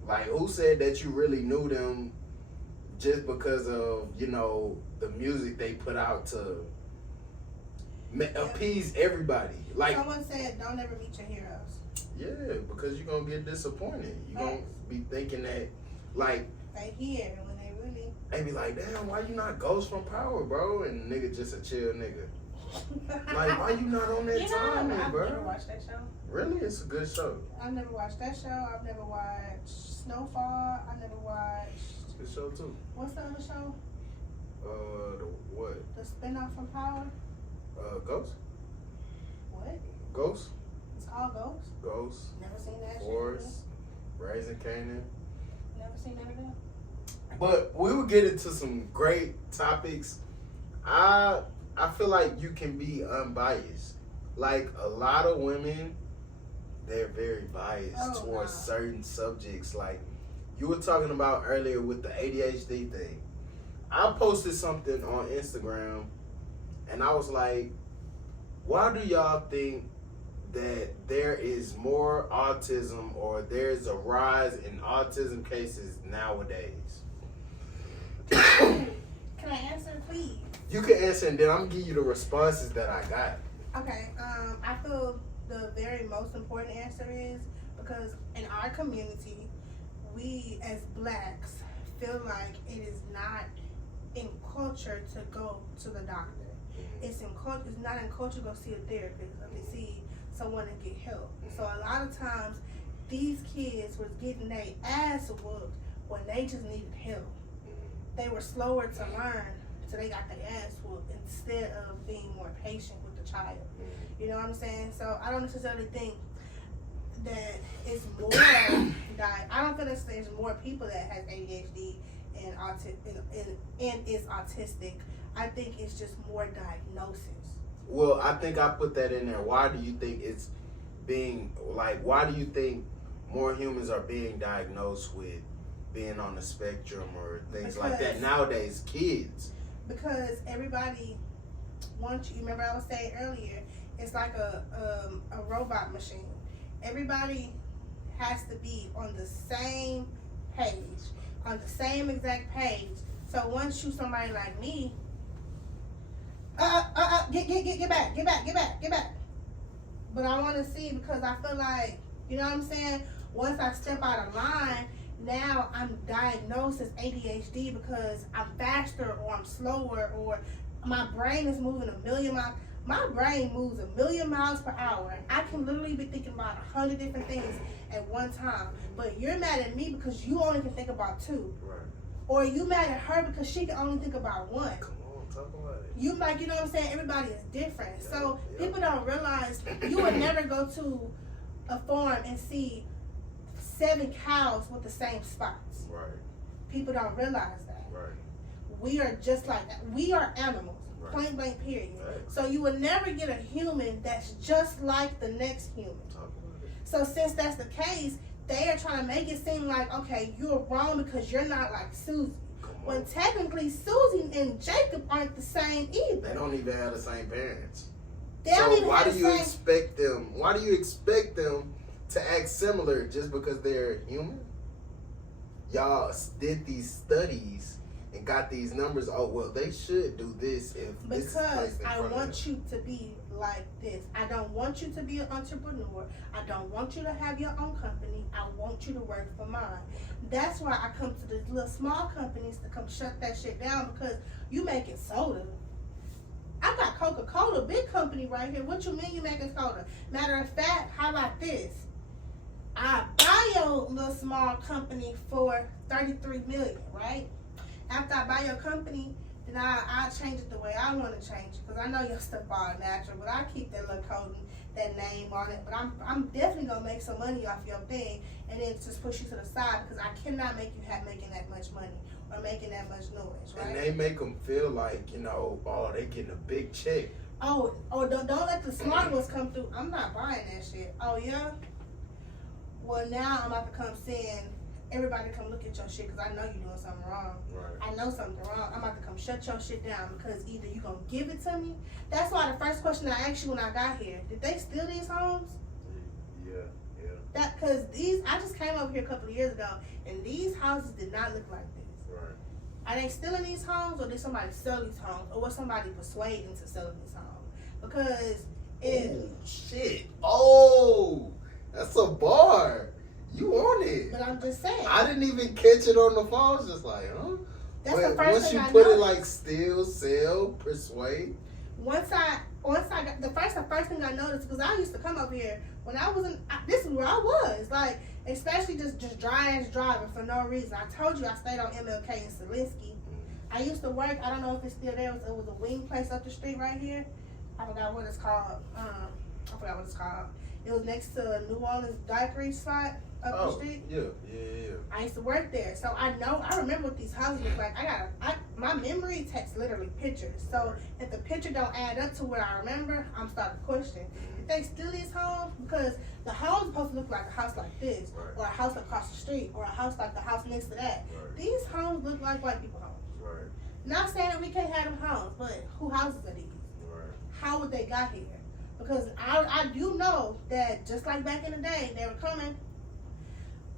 Like who said that you really knew them just because of the music they put out to appease everybody? Like someone said, don't ever meet your heroes. Yeah, because you're gonna get disappointed. You're gonna be thinking that like they here when they really they be like, damn, why you not Ghost from Power, bro? And nigga just a chill nigga. Like, why you not on that timing, I've bro? never watched that show. Really? It's a good show. I've never watched that show. I've never watched Snowfall. I never watched. Good show too. What's the other show? The what? The spinoff from Power. Ghost. What? Ghost. It's called Ghost. Ghost. Never seen that. Force. Raising Canaan. Never seen none of that. But we will get into some great topics. I feel like you can be unbiased. Like a lot of women, they're very biased towards certain subjects. Like you were talking about earlier with the ADHD thing. I posted something on Instagram and I was like, why do y'all think that there is more autism or there's a rise in autism cases nowadays? Can I answer, please? You can answer, and then I'm gonna give you the responses that I got. Okay. I feel the very most important answer is because in our community, we as blacks feel like it is not in culture to go to the doctor. It's not in culture to go see a therapist or to see someone and get help. So a lot of times, these kids was getting their ass whooped when they just needed help. They were slower to learn, so they got their ass whooped instead of being more patient with the child. You know what I'm saying? So I don't necessarily think that it's more I don't feel that there's more people that has ADHD and is autistic. I think it's just more diagnosis. Well, I think I put that in there. Why do you think it's being like? Why do you think more humans are being diagnosed with being on the spectrum or things like that nowadays? Kids. Because everybody wants you. Remember I was saying earlier, it's like a robot machine. Everybody has to be on the same page, on the same exact page. So once you somebody like me, get back. But I want to see because I feel like, you know what I'm saying? Once I step out of line, now I'm diagnosed as ADHD because I'm faster or I'm slower or my brain is moving 1,000,000 miles. My brain moves 1,000,000 miles per hour. I can literally be thinking about 100 different things at one time. But you're mad at me because you only can think about 2. Right. Or you mad at her because she can only think about one. Come on, talk about it. You like, you know what I'm saying? Everybody is different. Yeah, So yeah. people don't realize you would never go to a farm and see 7 cows with the same spots. Right. People don't realize that. Right. We are just like that. We are animals. Right. Point blank period. Right. So you would never get a human that's just like the next human. Talk about it. So since that's the case, they are trying to make it seem like, okay, you're wrong because you're not like Susie. Come on. When technically Susie and Jacob aren't the same either. They don't even have the same parents. They don't So even why have do the you same. expect them? Why do you expect them to act similar just because they're human? Y'all did these studies and got these numbers. Oh well, they should do this if this is Because placed in I front of want them. you to be like this. I don't want you to be an entrepreneur. I don't want you to have your own company. I want you to work for mine. That's why I come to the little small companies to come shut that shit down because you making soda. I got Coca-Cola, big company right here. What you mean you making soda? Matter of fact, how about this? I buy your little small company for $33 million, right? After I buy your company, then I change it the way I want to change it. Because I know your stuff all natural, but I keep that little coating, that name on it. But I'm definitely going to make some money off your thing and then just push you to the side because I cannot make you making that much money or making that much noise, right? And they make them feel like, you know, oh, they getting a big check. Oh, don't let the smart ones come through. I'm not buying that shit. Oh, yeah? Well, now I'm about to come saying, everybody come look at your shit because I know you're doing something wrong. Right. I know something wrong. I'm about to come shut your shit down because either you going to give it to me. That's why the first question I asked you when I got here, did they steal these homes? Yeah. That because I just came over here a couple of years ago and these houses did not look like this. Right. Are they stealing these homes or did somebody sell these homes or was somebody persuading to sell these homes? Because Oh, shit. Oh, that's a bar. You on it. but I'm just saying. I didn't even catch it on the phone. I was just like, huh? That's But the first once thing you I put it noticed. like steal, sell, persuade. Once I got the first thing I noticed because I used to come up here when I wasn't. This is where I was like, especially just driving for no reason. I told you I stayed on MLK in Selinsky. I used to work. I don't know if it's still there. It was a wing place up the street right here. I forgot what it's called. It was next to New Orleans daiquiri spot up the street. Yeah. I used to work there, so I remember what these houses look like. My memory takes literally pictures. So if the picture don't add up to what I remember, I'm starting to question. If they steal these homes, because the house is supposed to look like a house like this, Right. or a house across the street, or a house like the house next to that. Right. These homes look like white people homes. Right. Not saying that we can't have them homes, but who houses are these? Right. How would they got here? Because I do know that just like back in the day, they were coming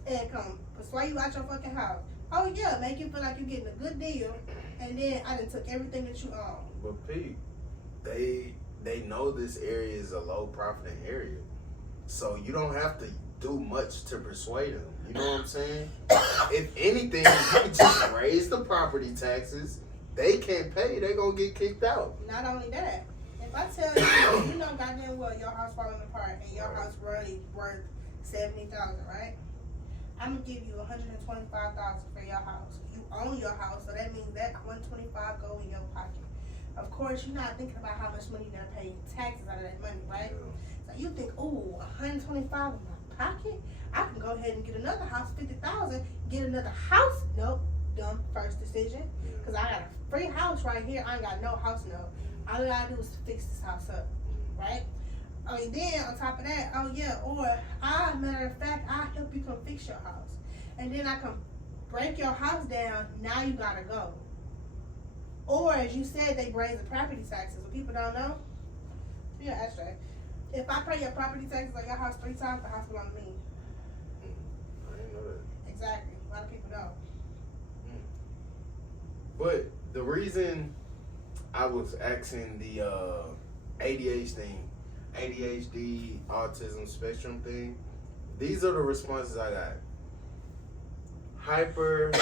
and come persuade you out your fucking house. Oh yeah, make you feel like you're getting a good deal, and then I done took everything that you own. But Pete, they know this area is a low profiting area, so you don't have to do much to persuade them. You know what I'm saying? If anything, you can just raise the property taxes. They can't pay. They gonna get kicked out. Not only that, if I tell you, you know goddamn well your house falling apart and your house really worth $70,000, right? I'm gonna give you $125,000 for your house. You own your house, so that means that $125 go in your pocket. Of course, you're not thinking about how much money you're gonna pay in taxes out of that money, right? So you think, ooh, $125 in my pocket? I can go ahead and get another house, $50,000. Get another house? Nope, dumb first decision. Cause I got a free house right here. I ain't got no house note. All I gotta do is fix this house up, right? I mean, then on top of that, matter of fact, I help you come fix your house, and then I can break your house down. Now you gotta go. Or as you said, they raise the property taxes. What people don't know, yeah, that's right. If I pay your property taxes on your house 3 times, the house belongs to me. I didn't know that. Exactly. A lot of people don't. But the reason I was asking the ADHD, autism spectrum thing, these are the responses I got. Hyper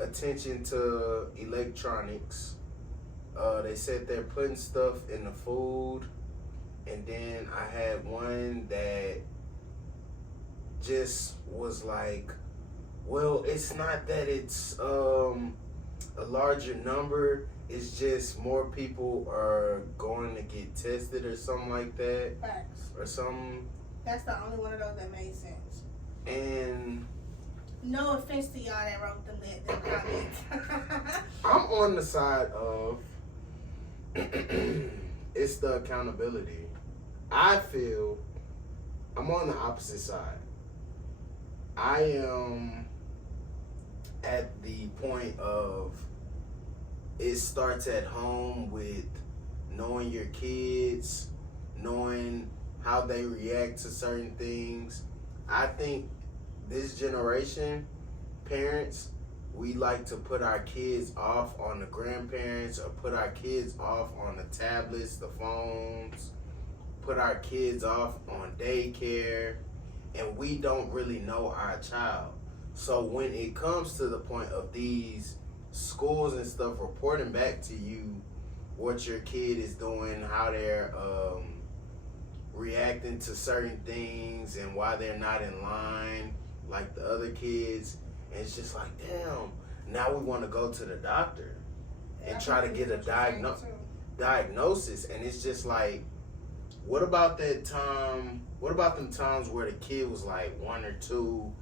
attention to electronics. They said they're putting stuff in the food. And then I had one that just was like Well, it's not that it's a larger number. It's just more people are going to get tested or something like that. Facts. Or something. That's the only one of those that made sense. And no offense to y'all that wrote them comments. I'm on the side of it's the accountability. I feel I'm on the opposite side. I am at the point of it starts at home with knowing your kids, knowing how they react to certain things. I think this generation, parents, we like to put our kids off on the grandparents or put our kids off on the tablets, the phones, put our kids off on daycare, and we don't really know our child. So when it comes to the point of these schools and stuff reporting back to you what your kid is doing, how they're reacting to certain things and why they're not in line like the other kids, and it's just like, damn, now we want to go to the doctor and try to get a diagnosis, and it's just like, what about that time? What about them times where the kid was like 1 or 2,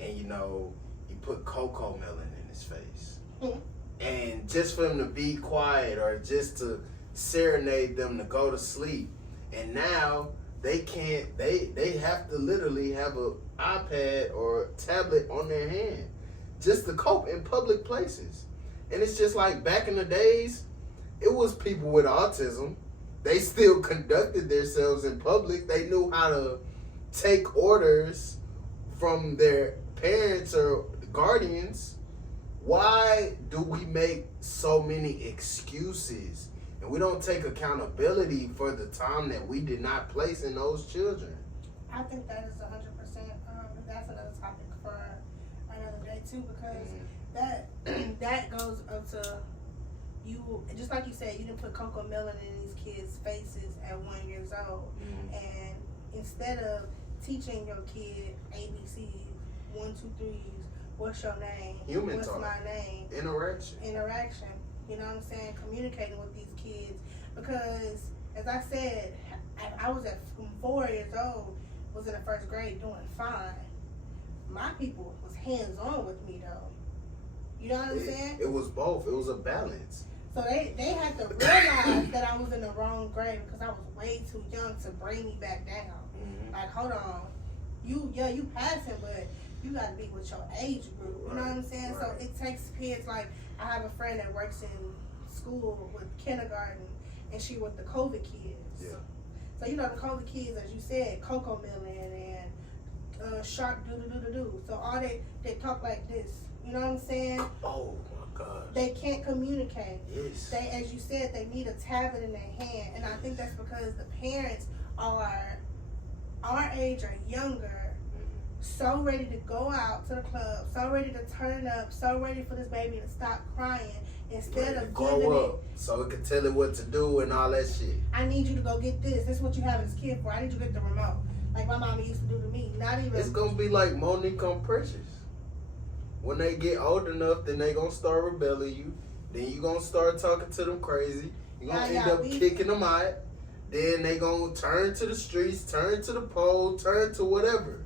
and you put cocoa melon in his face, and just for him to be quiet or just to serenade them to go to sleep, and now they can't. They have to literally have a iPad or tablet on their hand just to cope in public places, and it's just like back in the days, it was people with autism. They still conducted themselves in public. They knew how to take orders from their parents or guardians. Why do we make so many excuses and we don't take accountability for the time that we did not place in those children? I think that is 100%. That's another topic for another day too, because that goes up to you. Just like you said, you didn't put cocoa melon in these kids' faces at 1 year old, and instead of teaching your kid ABCs, 1, 2, 3s, what's your name? What's talk. My name? Interaction. You know what I'm saying? Communicating with these kids, because as I said, I was from 4 years old, was in the 1st grade doing fine. My people was hands on with me though. You know what I'm saying? It was both. It was a balance. So they had to realize that I was in the wrong grade because I was way too young to bring me back down. Like, hold on, you passing, but you got to be with your age group. You know what I'm saying? Right. So it takes kids, like, I have a friend that works in school with kindergarten, and she with the COVID kids. Yeah. So the COVID kids, as you said, cocoa melon and sharp do. So all they talk like this. You know what I'm saying? Oh my gosh. They can't communicate. Yes. They, as you said, they need a tablet in their hand, and I think that's because the parents are our age or younger, so ready to go out to the club, so ready to turn up, so ready for this baby to stop crying, instead of giving it, so it can tell it what to do and all that shit. I need you to go get this. This is what you have this kid for. I need you to get the remote, like my mama used to do to me. Not even. It's gonna be like Monique on Precious. When they get old enough, then they gonna start rebelling you. Then you gonna start talking to them crazy. You gonna end up kicking them out. Then they gonna turn to the streets, turn to the pole, turn to whatever.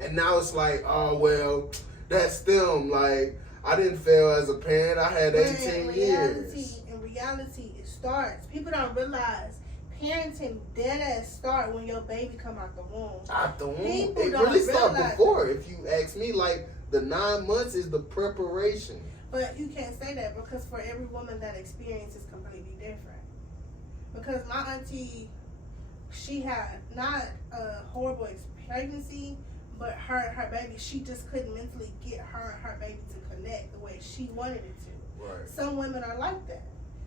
And now it's like, oh well, that's them. Like, I didn't fail as a parent. I had 18 years. In reality, it starts. People don't realize parenting dead ass start when your baby come out the womb. Out the womb. People it really started before. If you ask me, like, the 9 months is the preparation. But you can't say that, because for every woman that experience is completely different. Because my auntie, she had not a horrible pregnancy, but her baby, she just couldn't mentally get her baby to connect the way she wanted it to. Right. Some women are like that.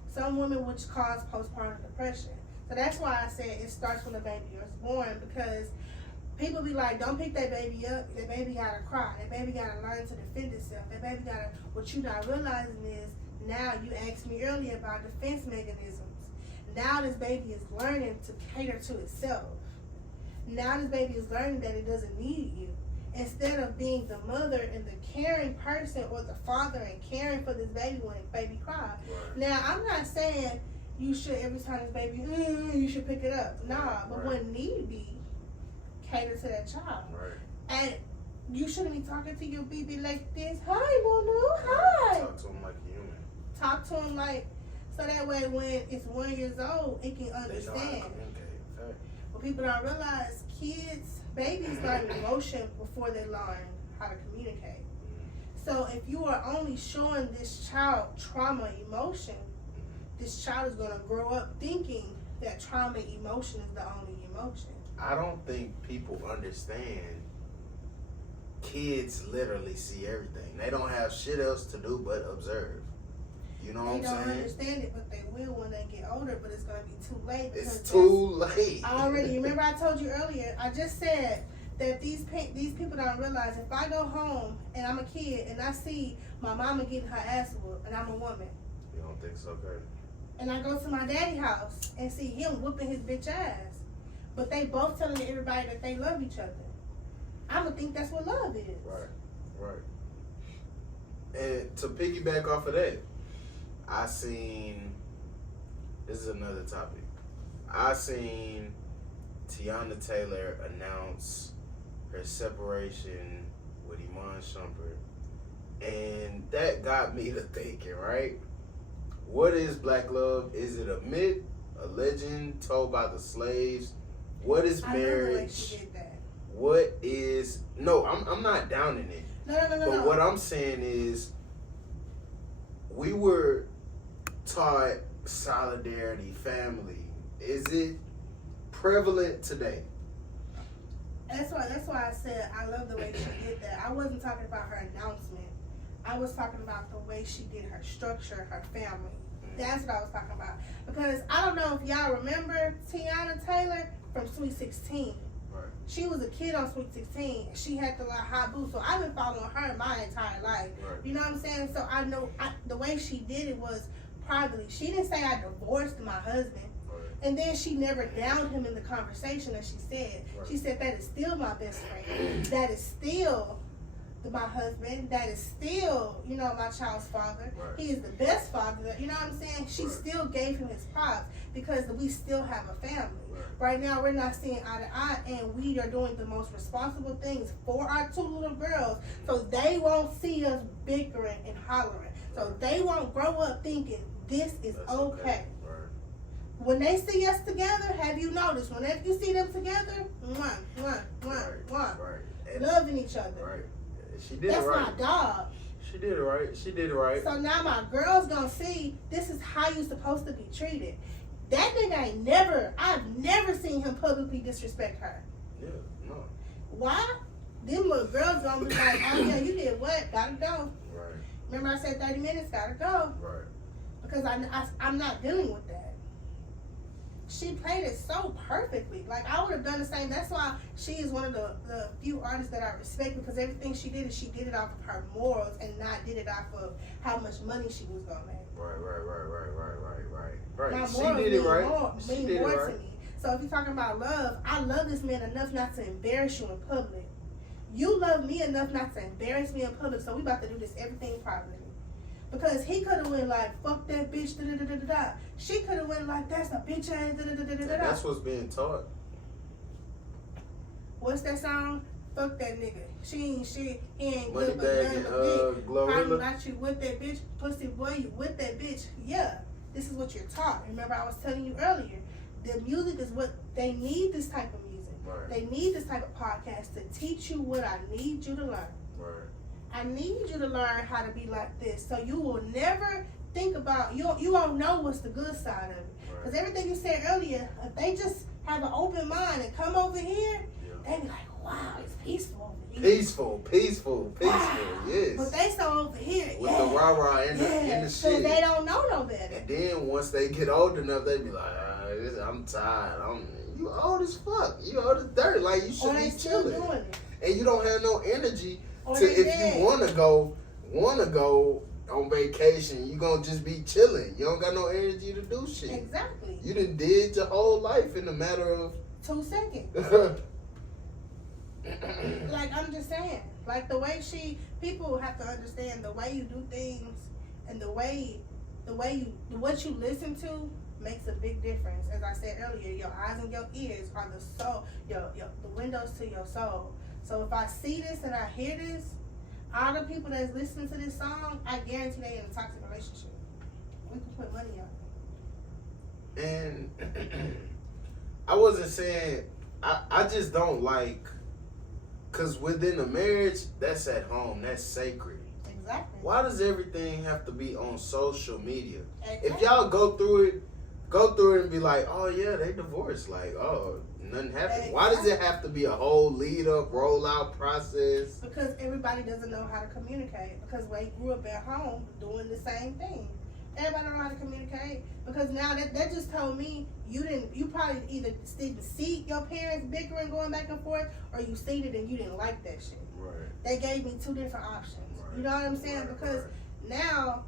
Some women which cause postpartum depression. So that's why I said it starts when the baby is born, because people be like, don't pick that baby up. That baby gotta cry. That baby gotta learn to defend itself. That baby gotta, what you not realizing is, now you asked me earlier about defense mechanisms. Now this baby is learning to cater to itself. Now this baby is learning that it doesn't need you. instead of being the mother and the caring person or the father and caring for this baby when baby cry. Right. Now, I'm not saying you should, every time this baby, you should pick it up. Nah, but when need be, cater to that child. Right. And you shouldn't be talking to your baby like this. Hi, Nunu. Hi. Talk to him like a human. Talk to him like, so that way when it's 1 year old, it can understand. They know how to communicate. Fact. What people don't realize, babies learn emotion before they learn how to communicate. So if you are only showing this child trauma emotion, this child is going to grow up thinking that trauma emotion is the only emotion. I don't think people understand. Kids literally see everything. They don't have shit else to do but observe. You know what I'm saying? They don't understand it, but they will when they get older, but it's going to be too late. It's too late. I already, remember I told you earlier, I just said that these people don't realize if I go home and I'm a kid and I see my mama getting her ass whooped and I'm a woman. You don't think so, Kurt? And I go to my daddy's house and see him whooping his bitch ass. But they both telling everybody that they love each other. I'm going to think that's what love is. Right. And to piggyback off of that, this is another topic. I seen Tiana Taylor announce her separation with Iman Shumpert. And that got me to thinking, right? What is black love? Is it a myth, a legend told by the slaves? What is marriage? I love the way she did that. What is... No, I'm not downing it. No. What I'm saying is, we were taught solidarity, family. Is it prevalent today? That's why I said I love the way she did that. I wasn't talking about her announcement. I was talking about the way she did her structure, her family. That's what I was talking about. Because I don't know if y'all remember Tiana Taylor from Sweet 16. Right. She was a kid on Sweet 16. She had the high boots. So I've been following her my entire life. Right. You know what I'm saying? So I know the way she did it was privately. She didn't say I divorced my husband. Right. And then she never downed him in the conversation, as she said. Right. She said, that is still my best friend. That is still my husband. That is still, my child's father. Right. He is the best father. You know what I'm saying? She still gave him his props because we still have a family. Right now, we're not seeing eye to eye, and we are doing the most responsible things for our two little girls, so they won't see us bickering and hollering. So they won't grow up thinking this is okay. Right. When they see us together, have you noticed? Whenever you see them together, loving each other. Right. She did That's it right. my dog. She did it right. So now my girl's gonna see this is how you're supposed to be treated. That nigga I've never seen him publicly disrespect her. Yeah, no. Why? Them little girls gonna be like, oh yeah, you did what? Gotta go. Right. Remember I said 30 minutes? Gotta go. Right. Because I'm not dealing with that. She played it so perfectly. Like, I would have done the same. That's why she is one of the few artists that I respect, because everything she did it off of her morals and not did it off of how much money she was gonna make. Right. My She morals did it right. mean more to me. So if you're talking about love, I love this man enough not to embarrass you in public. You love me enough not to embarrass me in public, so we about to do this everything privately. Because he could have went like, fuck that bitch, da-da-da-da-da. She could have went like, that's a bitch ass, da-da-da-da-da. That's what's being taught. What's that song? Fuck that nigga. She ain't shit. He ain't Money good but Bag none and of dick. Glorilla. Probably not you with that bitch. Pussy boy, you with that bitch. Yeah. This is what you're taught. Remember I was telling you earlier. The music is what they need, this type of music. Right. They need this type of podcast to teach you what I need you to learn. Right. I need you to learn how to be like this, so you will never think about, you won't know what's the good side of it. Because everything you said earlier, if they just have an open mind and come over here, they be like, wow, it's peaceful over here. Peaceful, wow. Yes. But they so over here, with the rah-rah and the so shit. they don't know no better. And then once they get old enough, they be like, I'm tired. You old as fuck. You old as dirt. Like, you should be chilling. Doing it. And you don't have no energy if you wanna go on vacation, you gonna just be chilling. You don't got no energy to do shit. Exactly. You done did your whole life in a matter of 2 seconds. Like, I'm just saying, like, the way people have to understand the way you do things and what you listen to makes a big difference. As I said earlier, your eyes and your ears are the soul, the windows to your soul. So if I see this and I hear this, all the people that's listening to this song, I guarantee they in a toxic relationship. We can put money on it. And I wasn't saying, I just don't like, because within a marriage, that's at home, that's sacred. Exactly. Why does everything have to be on social media? Exactly. If y'all go through it and be like, oh yeah, they divorced, like, oh, nothing happened. Exactly. Why does it have to be a whole lead up, roll out process? Because everybody doesn't know how to communicate. Because they grew up at home doing the same thing. Everybody don't know how to communicate. Because now that just told me you probably either didn't see your parents bickering going back and forth, or you seen it and you didn't like that shit. Right. They gave me two different options. Right. You know what I'm saying? Right. Because now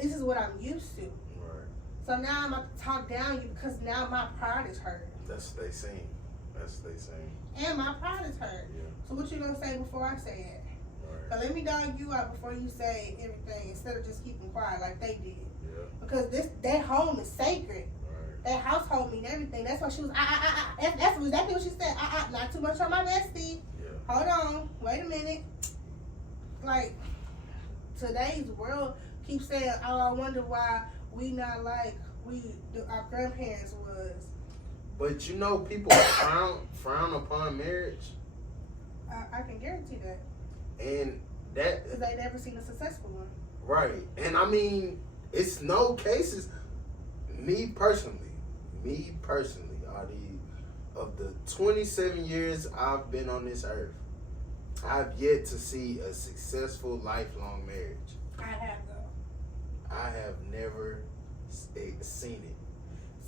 this is what I'm used to. Right. So now I'm about to talk down you because now my pride is hurt. That's what they saying. And my pride is hurt. Yeah. So what you gonna say before I say it? Right. So let me dog you out before you say everything instead of just keeping quiet like they did. Yeah. Because their home is sacred. Right. Their household mean everything. That's why she was That's exactly what she said. Not too much on my bestie. Yeah. Hold on. Wait a minute. Like, today's world keeps saying, oh, I wonder why we not like our grandparents was. But you know, people frown upon marriage. I can guarantee that. And that, because they never seen a successful one. right. And I mean, it's no cases. Me personally, of the 27 years I've been on this earth, I've yet to see a successful lifelong marriage. I have though. I have never seen it.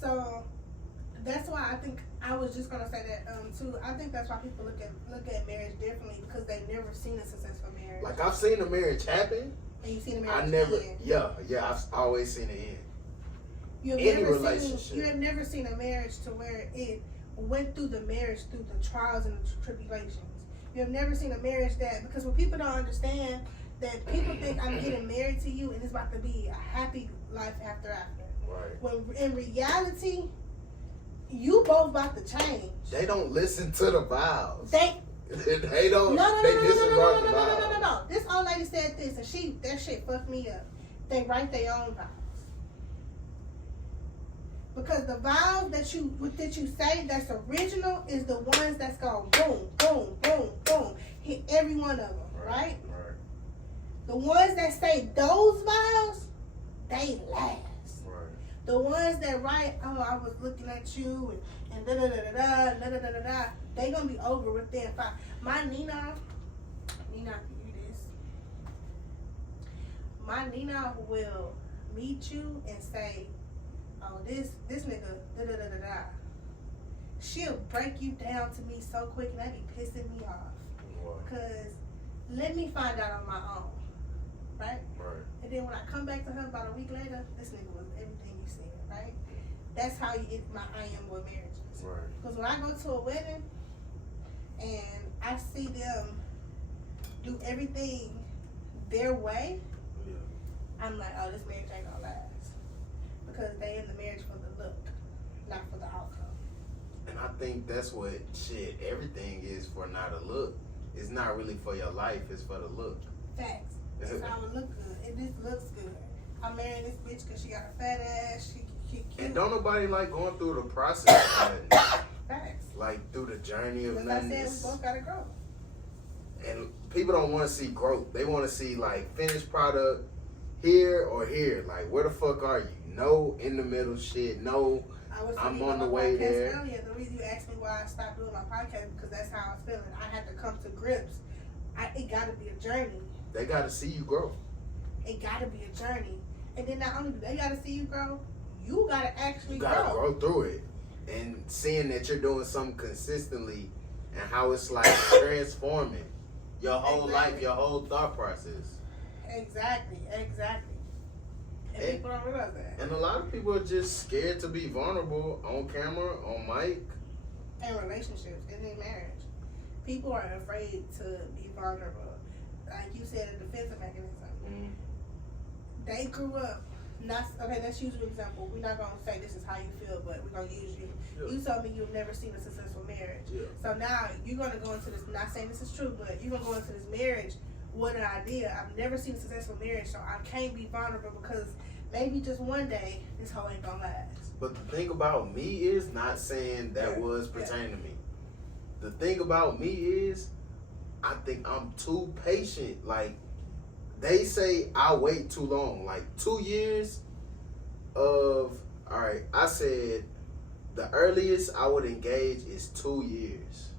So that's why I think I was just gonna say that too. I think that's why people look at marriage differently, because they've never seen a successful marriage. Like, I've seen a marriage happen. And you've seen a marriage end. Yeah, I've always seen it end. You have never seen a marriage to where it went through the marriage through the trials and the tribulations. You have never seen a marriage that, because when people don't understand that, people think I'm getting married to you and it's about to be a happy life after. Right. When in reality, you both about to change. They don't listen to the vows. They don't. They disregard the vows. No. This old lady said this, and that shit fucked me up. They write their own vows. Because the vows that you say that's original is the ones that's going boom, boom, boom, boom, hit every one of them, right? Right. The ones that say those vows, they last. Right. The ones that write, oh, I was looking at you and da da da da da da da da da, they gonna be over within 5. My Nina, can you this? My Nina will meet you and say, oh, this nigga, da da da da da. She'll break you down to me so quick, and that be pissing me off. What? Cause let me find out on my own, right? Right. And then when I come back to her about a week later, this nigga was everything you said, right? That's how I am with marriages. Right. Because when I go to a wedding and I see them do everything their way, Yeah. I'm like, oh, this marriage ain't gonna last. Because they in the marriage for the look, not for the outcome. And I think that's what everything is for, not a look. It's not really for your life, it's for the look. Facts. It's how it look good. It just looks good. I'm marrying this bitch because she got a fat ass, she cute. And don't nobody like going through the process of that. Facts. Like, through the journey of Because I said nothingness. we both gotta grow. And people don't want to see growth. They want to see, like, finished product here or here. Like, where the fuck are you? No in the middle shit. No, I'm on the way there. Earlier, the reason you asked me why I stopped doing my podcast, because that's how I was feeling. I had to come to grips. It got to be a journey. They got to see you grow. It got to be a journey. And then not only do they got to see you grow, you got to actually You got to grow through it. And seeing that you're doing something consistently and how it's like transforming your whole life, your whole thought process. Exactly. And people don't realize that. And a lot of people are just scared to be vulnerable on camera, on mic. In relationships, and in marriage. people are afraid to be vulnerable. Like you said, a defensive mechanism. Mm. They grew up. Not okay. Let's use an example. We're not gonna say this is how you feel, but we're gonna use you. Yeah. You told me you've never seen a successful marriage. Yeah. So now you're gonna go into this. Not saying this is true, but you're gonna go into this marriage with an idea. I've never seen a successful marriage, so I can't be vulnerable because maybe just one day this whole ain't gonna last. But the thing about me is not saying that was pertaining to me. The thing about me is I think I'm too patient. Like they say I wait too long. Like 2 years of alright, I said the earliest I would engage is 2 years.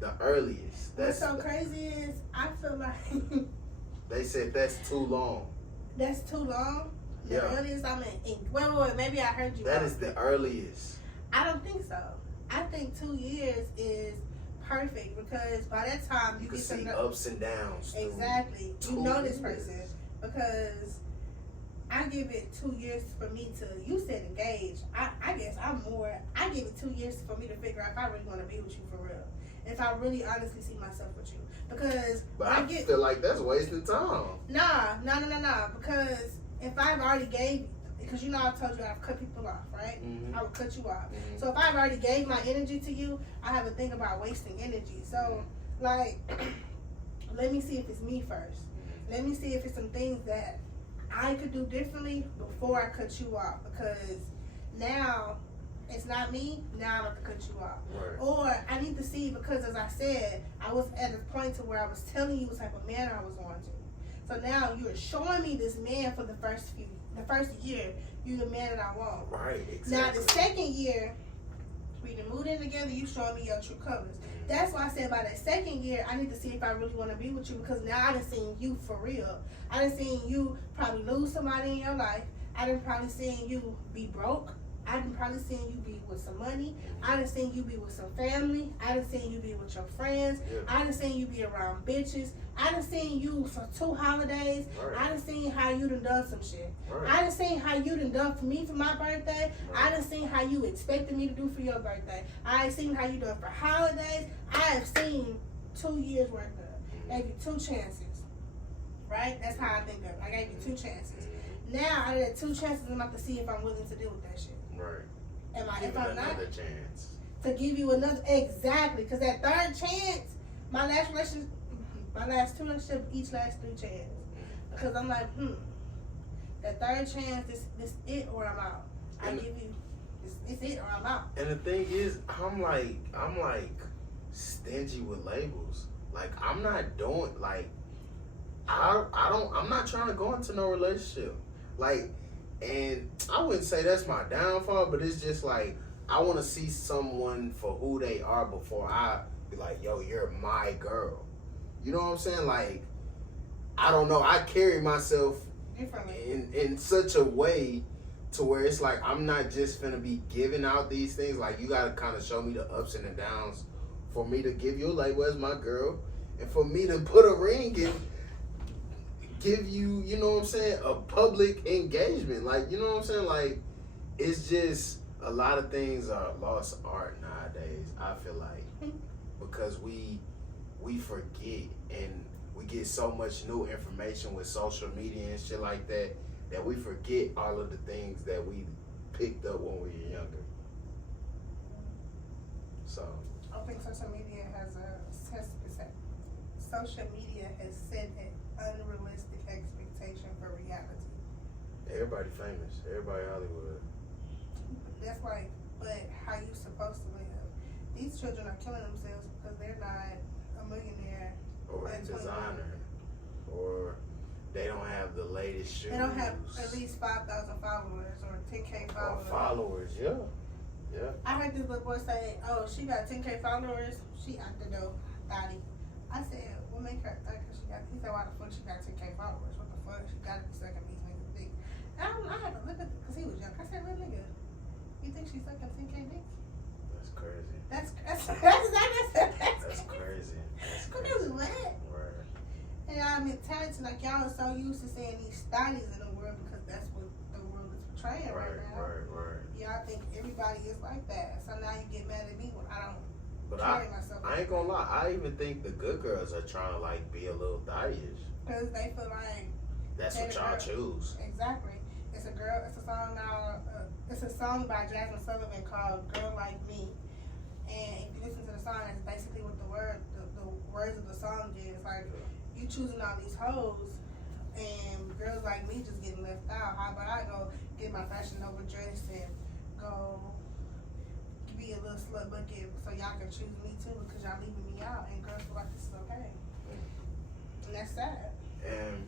The earliest. What's so crazy is I feel like they said that's too long. That's too long? The Yeah. earliest I'm in. Wait, maybe I heard you That wrong. is the earliest. I don't think so. I think 2 years is perfect because by that time You you can get see to know ups and downs. through exactly. 2 You know this years. person because I give it 2 years for me to. You said engage. I guess I'm more. I give it 2 years for me to figure out if I really want to be with you for real. If I really honestly see myself with you, because But I feel like that's wasting time. Nah. Because if I've already gave, because you know I told you I've cut people off, right? Mm-hmm. I would cut you off. Mm-hmm. So if I've already gave my energy to you, I have a thing about wasting energy. So like, let me see if it's me first. Let me see if it's some things that I could do differently before I cut you off. Because now it's not me. Now I'm going to cut you off. Right. Or I need to see because, as I said, I was at a point to where I was telling you what type of man I was going to. So now you're showing me this man for the first year. You're the man that I want. Right. Exactly. Now the second year, we done moved in together. You showing me your true colors. That's why I said by that second year, I need to see if I really want to be with you because now I done seen you for real. I done seen you probably lose somebody in your life. I done probably seen you be broke. I done probably seen you be with some money. I done seen you be with some family. I done seen you be with your friends. Yeah. I done seen you be around bitches. I done seen you for 2 holidays. Right. I done seen how you done some shit. Right. I done seen how you done for me for my birthday. Right. I done seen how you expected me to do for your birthday. I have seen how you done for holidays. I have seen 2 years worth of. Gave you 2 chances. Right? That's how I think of it. I gave you 2 chances. Now, out of that 2 chances, I'm about to see if I'm willing to deal with that shit. Right. If I'm not, another chance. to give you another, exactly, because that third chance, my last 2 relationships, each last 3 chances. Because I'm like, that third chance, this it or I'm out. I give you, it's it or I'm out. And the thing is, I'm like stingy with labels. Like I'm not doing like I'm not trying to go into no relationship. Like, and I wouldn't say that's my downfall, but it's just like I want to see someone for who they are before I be like, yo, you're my girl. You know what I'm saying? Like, I don't know. I carry myself in such a way to where it's like I'm not just finna be giving out these things. Like, you gotta kind of show me the ups and the downs for me to give you a label as my girl, and for me to put a ring in. Give you, you know what I'm saying, a public engagement. Like, you know what I'm saying? Like, it's just a lot of things are lost art nowadays, I feel like. Because we forget and we get so much new information with social media and shit like that we forget all of the things that we picked up when we were younger. So I think social media has set an unrealistic expectation for reality. everybody famous, everybody Hollywood. That's right, but how you supposed to live? These children are killing themselves because they're not a millionaire Or a designer, or they don't have the latest shoes. They don't have at least 5,000 followers or 10K or followers. followers. Yeah. I heard this little boy say, "Oh, she got 10K followers. She out the door, thotty." I said, "What make her think she got?" He said, "Why the fuck she got 10K followers? What the fuck? She got to be sucking these niggas' dick." And I had to look at because he was young. I said, "Little nigga, you think she's sucking 10K dick?" That's crazy. That's That's crazy. That's crazy. What? Word. And y'all mentality, like y'all are so used to seeing these studies in the world because that's what the world is portraying right now. Right. Y'all think everybody is like that. So now you get mad at me when I don't But carry myself. I ain't gonna lie. I even think the good girls are trying to like be a little thigh-ish. Because they feel like That's what y'all choose. Exactly. It's a girl. It's a song now. It's a song by Jasmine Sullivan called "Girl Like Me," and if you listen to the song, that's basically what the words of the song is. Like you choosing all these hoes, and girls like me just getting left out. How about I go get my Fashion Nova dress and go be a little slut bucket so y'all can choose me too because y'all leaving me out, and girls feel like this is okay, and that's sad. And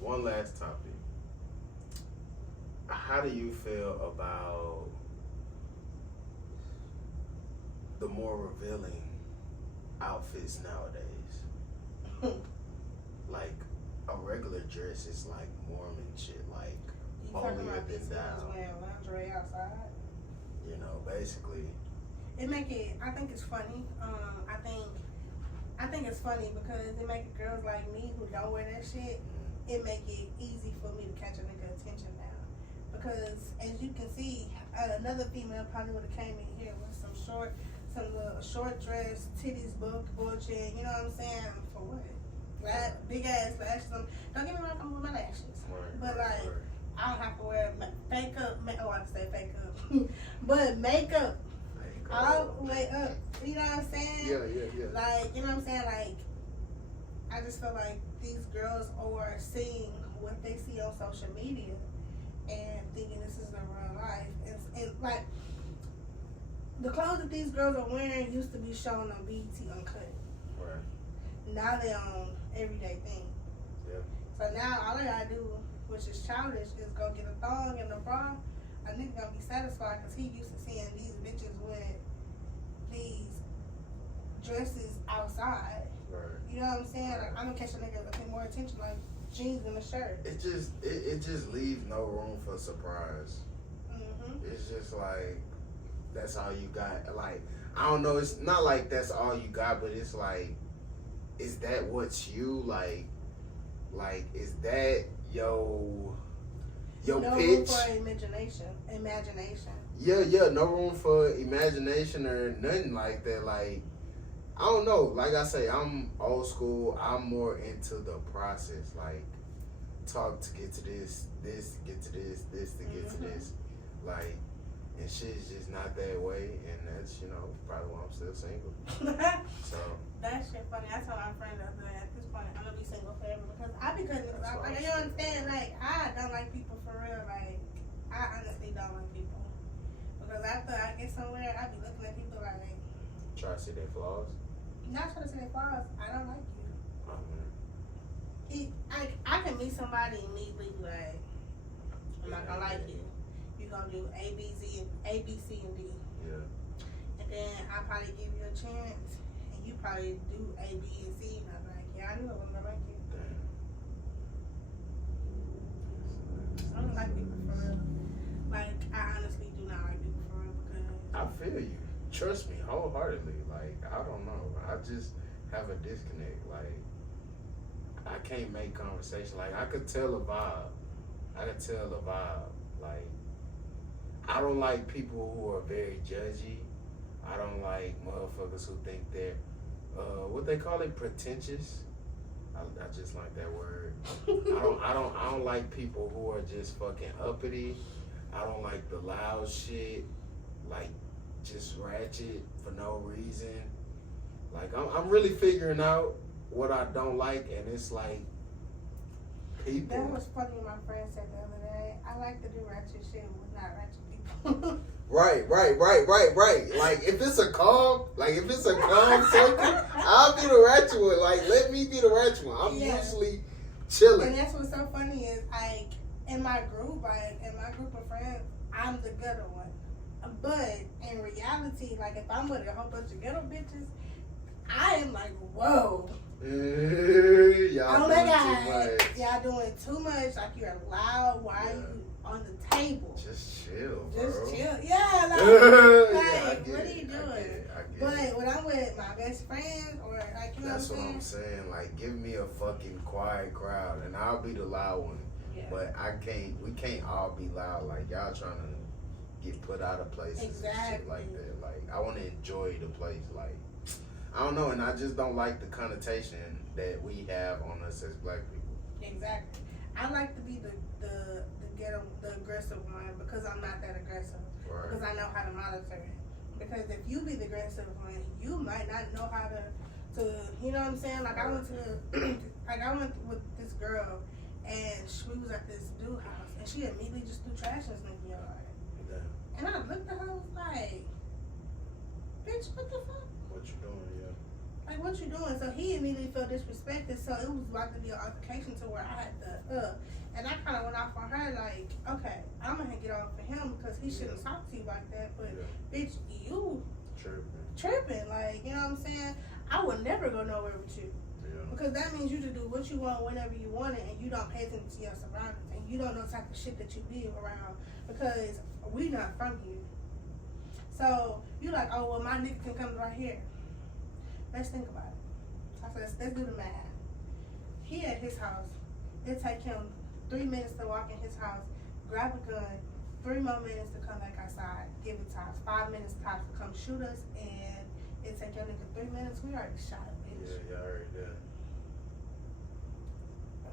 one last topic. How do you feel about the more revealing outfits nowadays? Like a regular dress is like Mormon shit, like You talking holier about these than girls thou. wearing lingerie outside? You know, basically. It make it. I think it's funny. I think it's funny because it make it girls like me who don't wear that shit. It make it easy for me to catch a nigga attention now. Because as you can see, another female probably would have came in here with some little short dress, titties bulging. You know what I'm saying? For what? Big ass lashes. Don't get me wrong, I'm with my lashes, but like I don't have to wear makeup. Oh, I say fake up, but makeup all the way up. You know what I'm saying? Yeah. Like, you know what I'm saying? Like, I just feel like these girls are seeing what they see on social media and thinking this is their real life. And like, the clothes that these girls are wearing used to be shown on BET Uncut. Right. Now they're on everyday thing. Yeah. So now all I gotta do, which is childish, is go get a thong and a bra. A nigga gonna be satisfied because he used to seeing these bitches with these dresses outside. Right. You know what I'm saying? Like, I'm gonna catch a nigga that pay more attention, like jeans and a shirt. It just leaves no room for surprise. It's just like that's all you got. Like, I don't know. It's not like that's all you got, but it's like, is that what's you like? Is that your no pitch? room for imagination. Yeah. No room for imagination or nothing like that. Like, I don't know. Like I say, I'm old school. I'm more into the process. Like, talk to get to this to get to this to get to this. Like, and shit's just not that way. And that's, probably why I'm still single. So. That shit funny. I told my friend the other day, at this point, I'm gonna be single forever because I be cutting niggas off. Like, you understand? Like, I don't like people for real. Like, I honestly don't like people. Because after I get somewhere, I be looking at people like, Try to see their flaws? not trying to say their flaws. I don't like you. Oh, man. I can meet somebody and immediately be like, I'm not gonna like you. You gonna do A, B, C, and D. Yeah. And then I'll probably give you a chance. You probably do A, B, and C, and I'm like, yeah, I knew I wasn't gonna like you. I don't like people for real. Like, I honestly do not like people for real because I feel you. Trust me, wholeheartedly. Like, I don't know. I just have a disconnect. Like, I can't make conversation. Like, I could tell a vibe. Like, I don't like people who are very judgy. I don't like motherfuckers who think they're what they call it, pretentious. I just like that word. I don't like people who are just fucking uppity. I don't like the loud shit, like just ratchet for no reason. Like, I'm really figuring out what I don't like, and it's like people. that was funny what my friend said the other day. I like to do ratchet shit with not ratchet people. Right. Like, if it's a calm circle, I'll be the ratchet one. Like, let me be the ratchet one. I'm usually chilling. And that's what's so funny is, like, in my group of friends, I'm the gutter one. But in reality, like, if I'm with a whole bunch of ghetto bitches, I am like, whoa. Y'all oh my God. too much. Y'all doing too much. Like, you're loud. Why are you on the table? Just chill, bro. Just chill. Yeah, like, what are you doing? I get it. But when I'm with my best friend or, like, you know That's what I'm saying? Like, give me a fucking quiet crowd and I'll be the loud one. Yeah. But we can't all be loud. Like, y'all trying to get put out of places and shit like that. Like, I want to enjoy the place. Like, I don't know, and I just don't like the connotation that we have on us as black people. Exactly. I like to be the ghetto, the aggressive one because I'm not that aggressive. Right. Because I know how to monitor it. Because if you be the aggressive one, you might not know how to you know what I'm saying? Like I went with this girl and we was at this dude house and she immediately just threw trash in his nigga yard. Yeah. And I looked at her and was like, bitch, what the fuck? What you doing, yeah. Like, what you doing? So he immediately felt disrespected, so it was about to be an altercation to where I had to, and I kind of went off on her, like, okay, I'm gonna get off for him because he shouldn't talk to you like that, but bitch, you tripping, like, you know what I'm saying? I would never go nowhere with you. Yeah. Because that means you just do what you want whenever you want it, and you don't pay attention to your surroundings, and you don't know the type of shit that you be around because we not from here. So you like, oh well, my nigga can come right here. Let's think about it. I said, let's do the math. He at his house. It take him 3 minutes to walk in his house, grab a gun, 3 more minutes to come back outside, give it tops, 5 minutes tops to come shoot us, and it take your nigga 3 minutes. We already shot a bitch. Yeah, already did.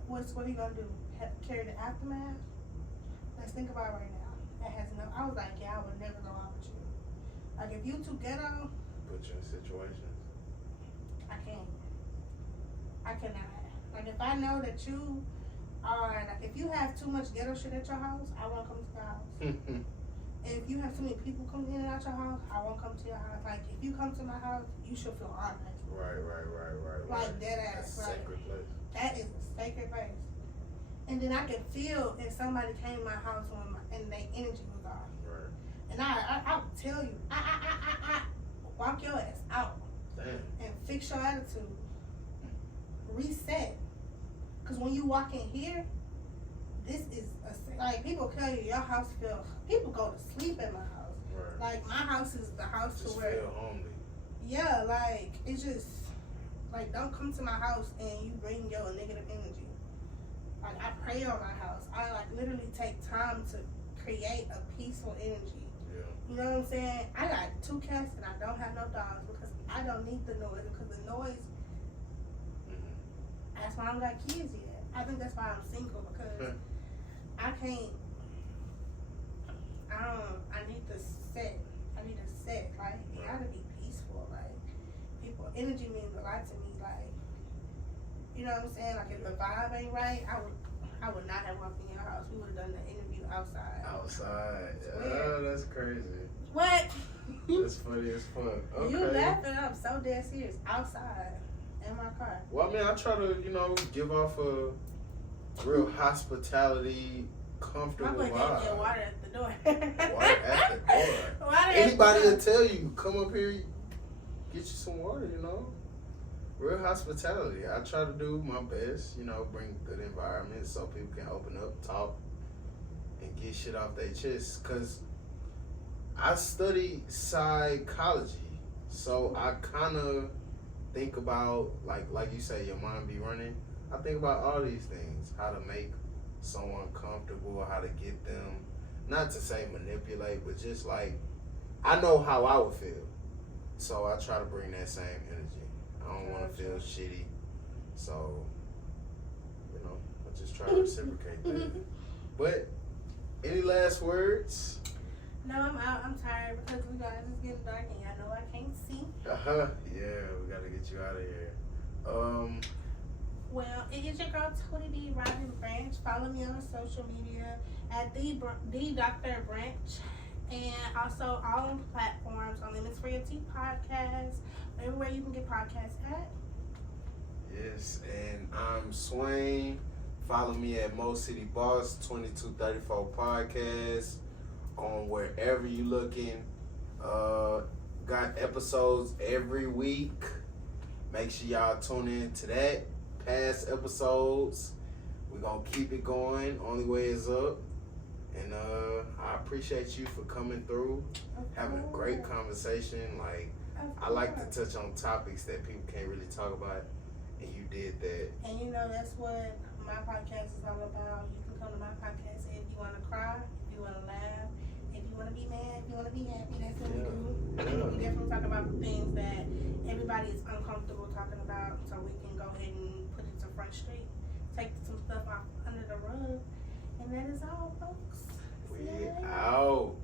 What he gonna do? Carry the aftermath? Let's think about it right now. That has no. I was like, yeah, I would never go out with you. Like if you too ghetto. Put you in situations. I can't. I cannot. Like if I know that you are like if you have too much ghetto shit at your house, I won't come to your house. And if you have too many people coming in and out your house, I won't come to your house. Like if you come to my house, you should feel honored. Right. Like dead ass. That's a sacred place. That is a sacred place. And then I can feel if somebody came to my house and their energy was off. Right. And I would tell you, walk your ass out. Damn. And fix your attitude. Reset. Because when you walk in here, this is like people tell you your house feel. People go to sleep at my house. Right. Like my house is the house just to where. Feel homely. Yeah, like it's just like don't come to my house and you bring your negative energy. Like I pray on my house. I like literally take time to create a peaceful energy. Yeah. You know what I'm saying? I got 2 cats and I don't have no dogs because I don't need the noise because the noise. That's why I don't got kids yet. I think that's why I'm single because I can't. I need to set. Like it gotta be peaceful. Like people, energy means a lot to me. Like you know what I'm saying. Like if the vibe ain't right, I would not have walked in your house. We would have done the interview outside. Oh, that's crazy. What? That's funny as fuck. Okay. You laughing? I'm so dead serious. Outside. In my car. Well, I mean, I try to, give off a real hospitality, comfortable vibe. My boy gave me water at the door. Water at the door. Anybody will tell you, come up here, get you some water, Real hospitality. I try to do my best, bring good environment so people can open up, talk, and get shit off their chest. Because I study psychology, so I kind of think about, like you say, your mind be running. I think about all these things, how to make someone comfortable, how to get them, not to say manipulate, but just like, I know how I would feel. So I try to bring that same energy. I don't want to feel shitty. So, I just try to reciprocate that. But, any last words? No, I'm out. I'm tired because you guys it's getting dark and y'all know I can't see. Yeah, we gotta get you out of here. Well, it is your girl Tony D. Robyn Branch. Follow me on social media at the Dr. Branch, and also all on platforms on Limits for Your Tea podcast, everywhere you can get podcasts at. Yes, and I'm Swain. Follow me at Mo City Boss 2234 podcast on wherever you looking. Got episodes every week. Make sure y'all tune in to that. Past episodes. We're going to keep it going. Only way is up. And I appreciate you for coming through, having a great conversation. Like, I like to touch on topics that people can't really talk about, and you did that. And that's what my podcast is all about. You can come to my podcast if you want to cry, if you want to laugh, if you want to be mad, if you want to be happy. That's what we do. We definitely talk about the things that everybody is uncomfortable talking about, so we can go ahead and put it to Front Street, take some stuff off under the rug, and that is all, folks. We out.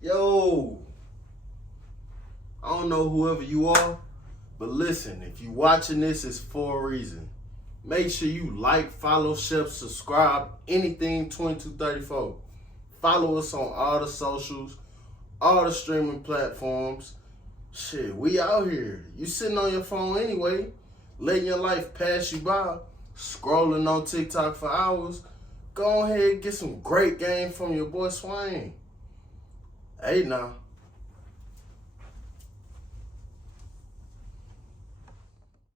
Yo, I don't know whoever you are, but listen, if you watching this, it's for a reason. Make sure you like, follow, share, subscribe, anything 2234. Follow us on all the socials, all the streaming platforms. Shit, we out here. You sitting on your phone anyway, letting your life pass you by, scrolling on TikTok for hours. Go ahead and get some great game from your boy Swain. Hey now.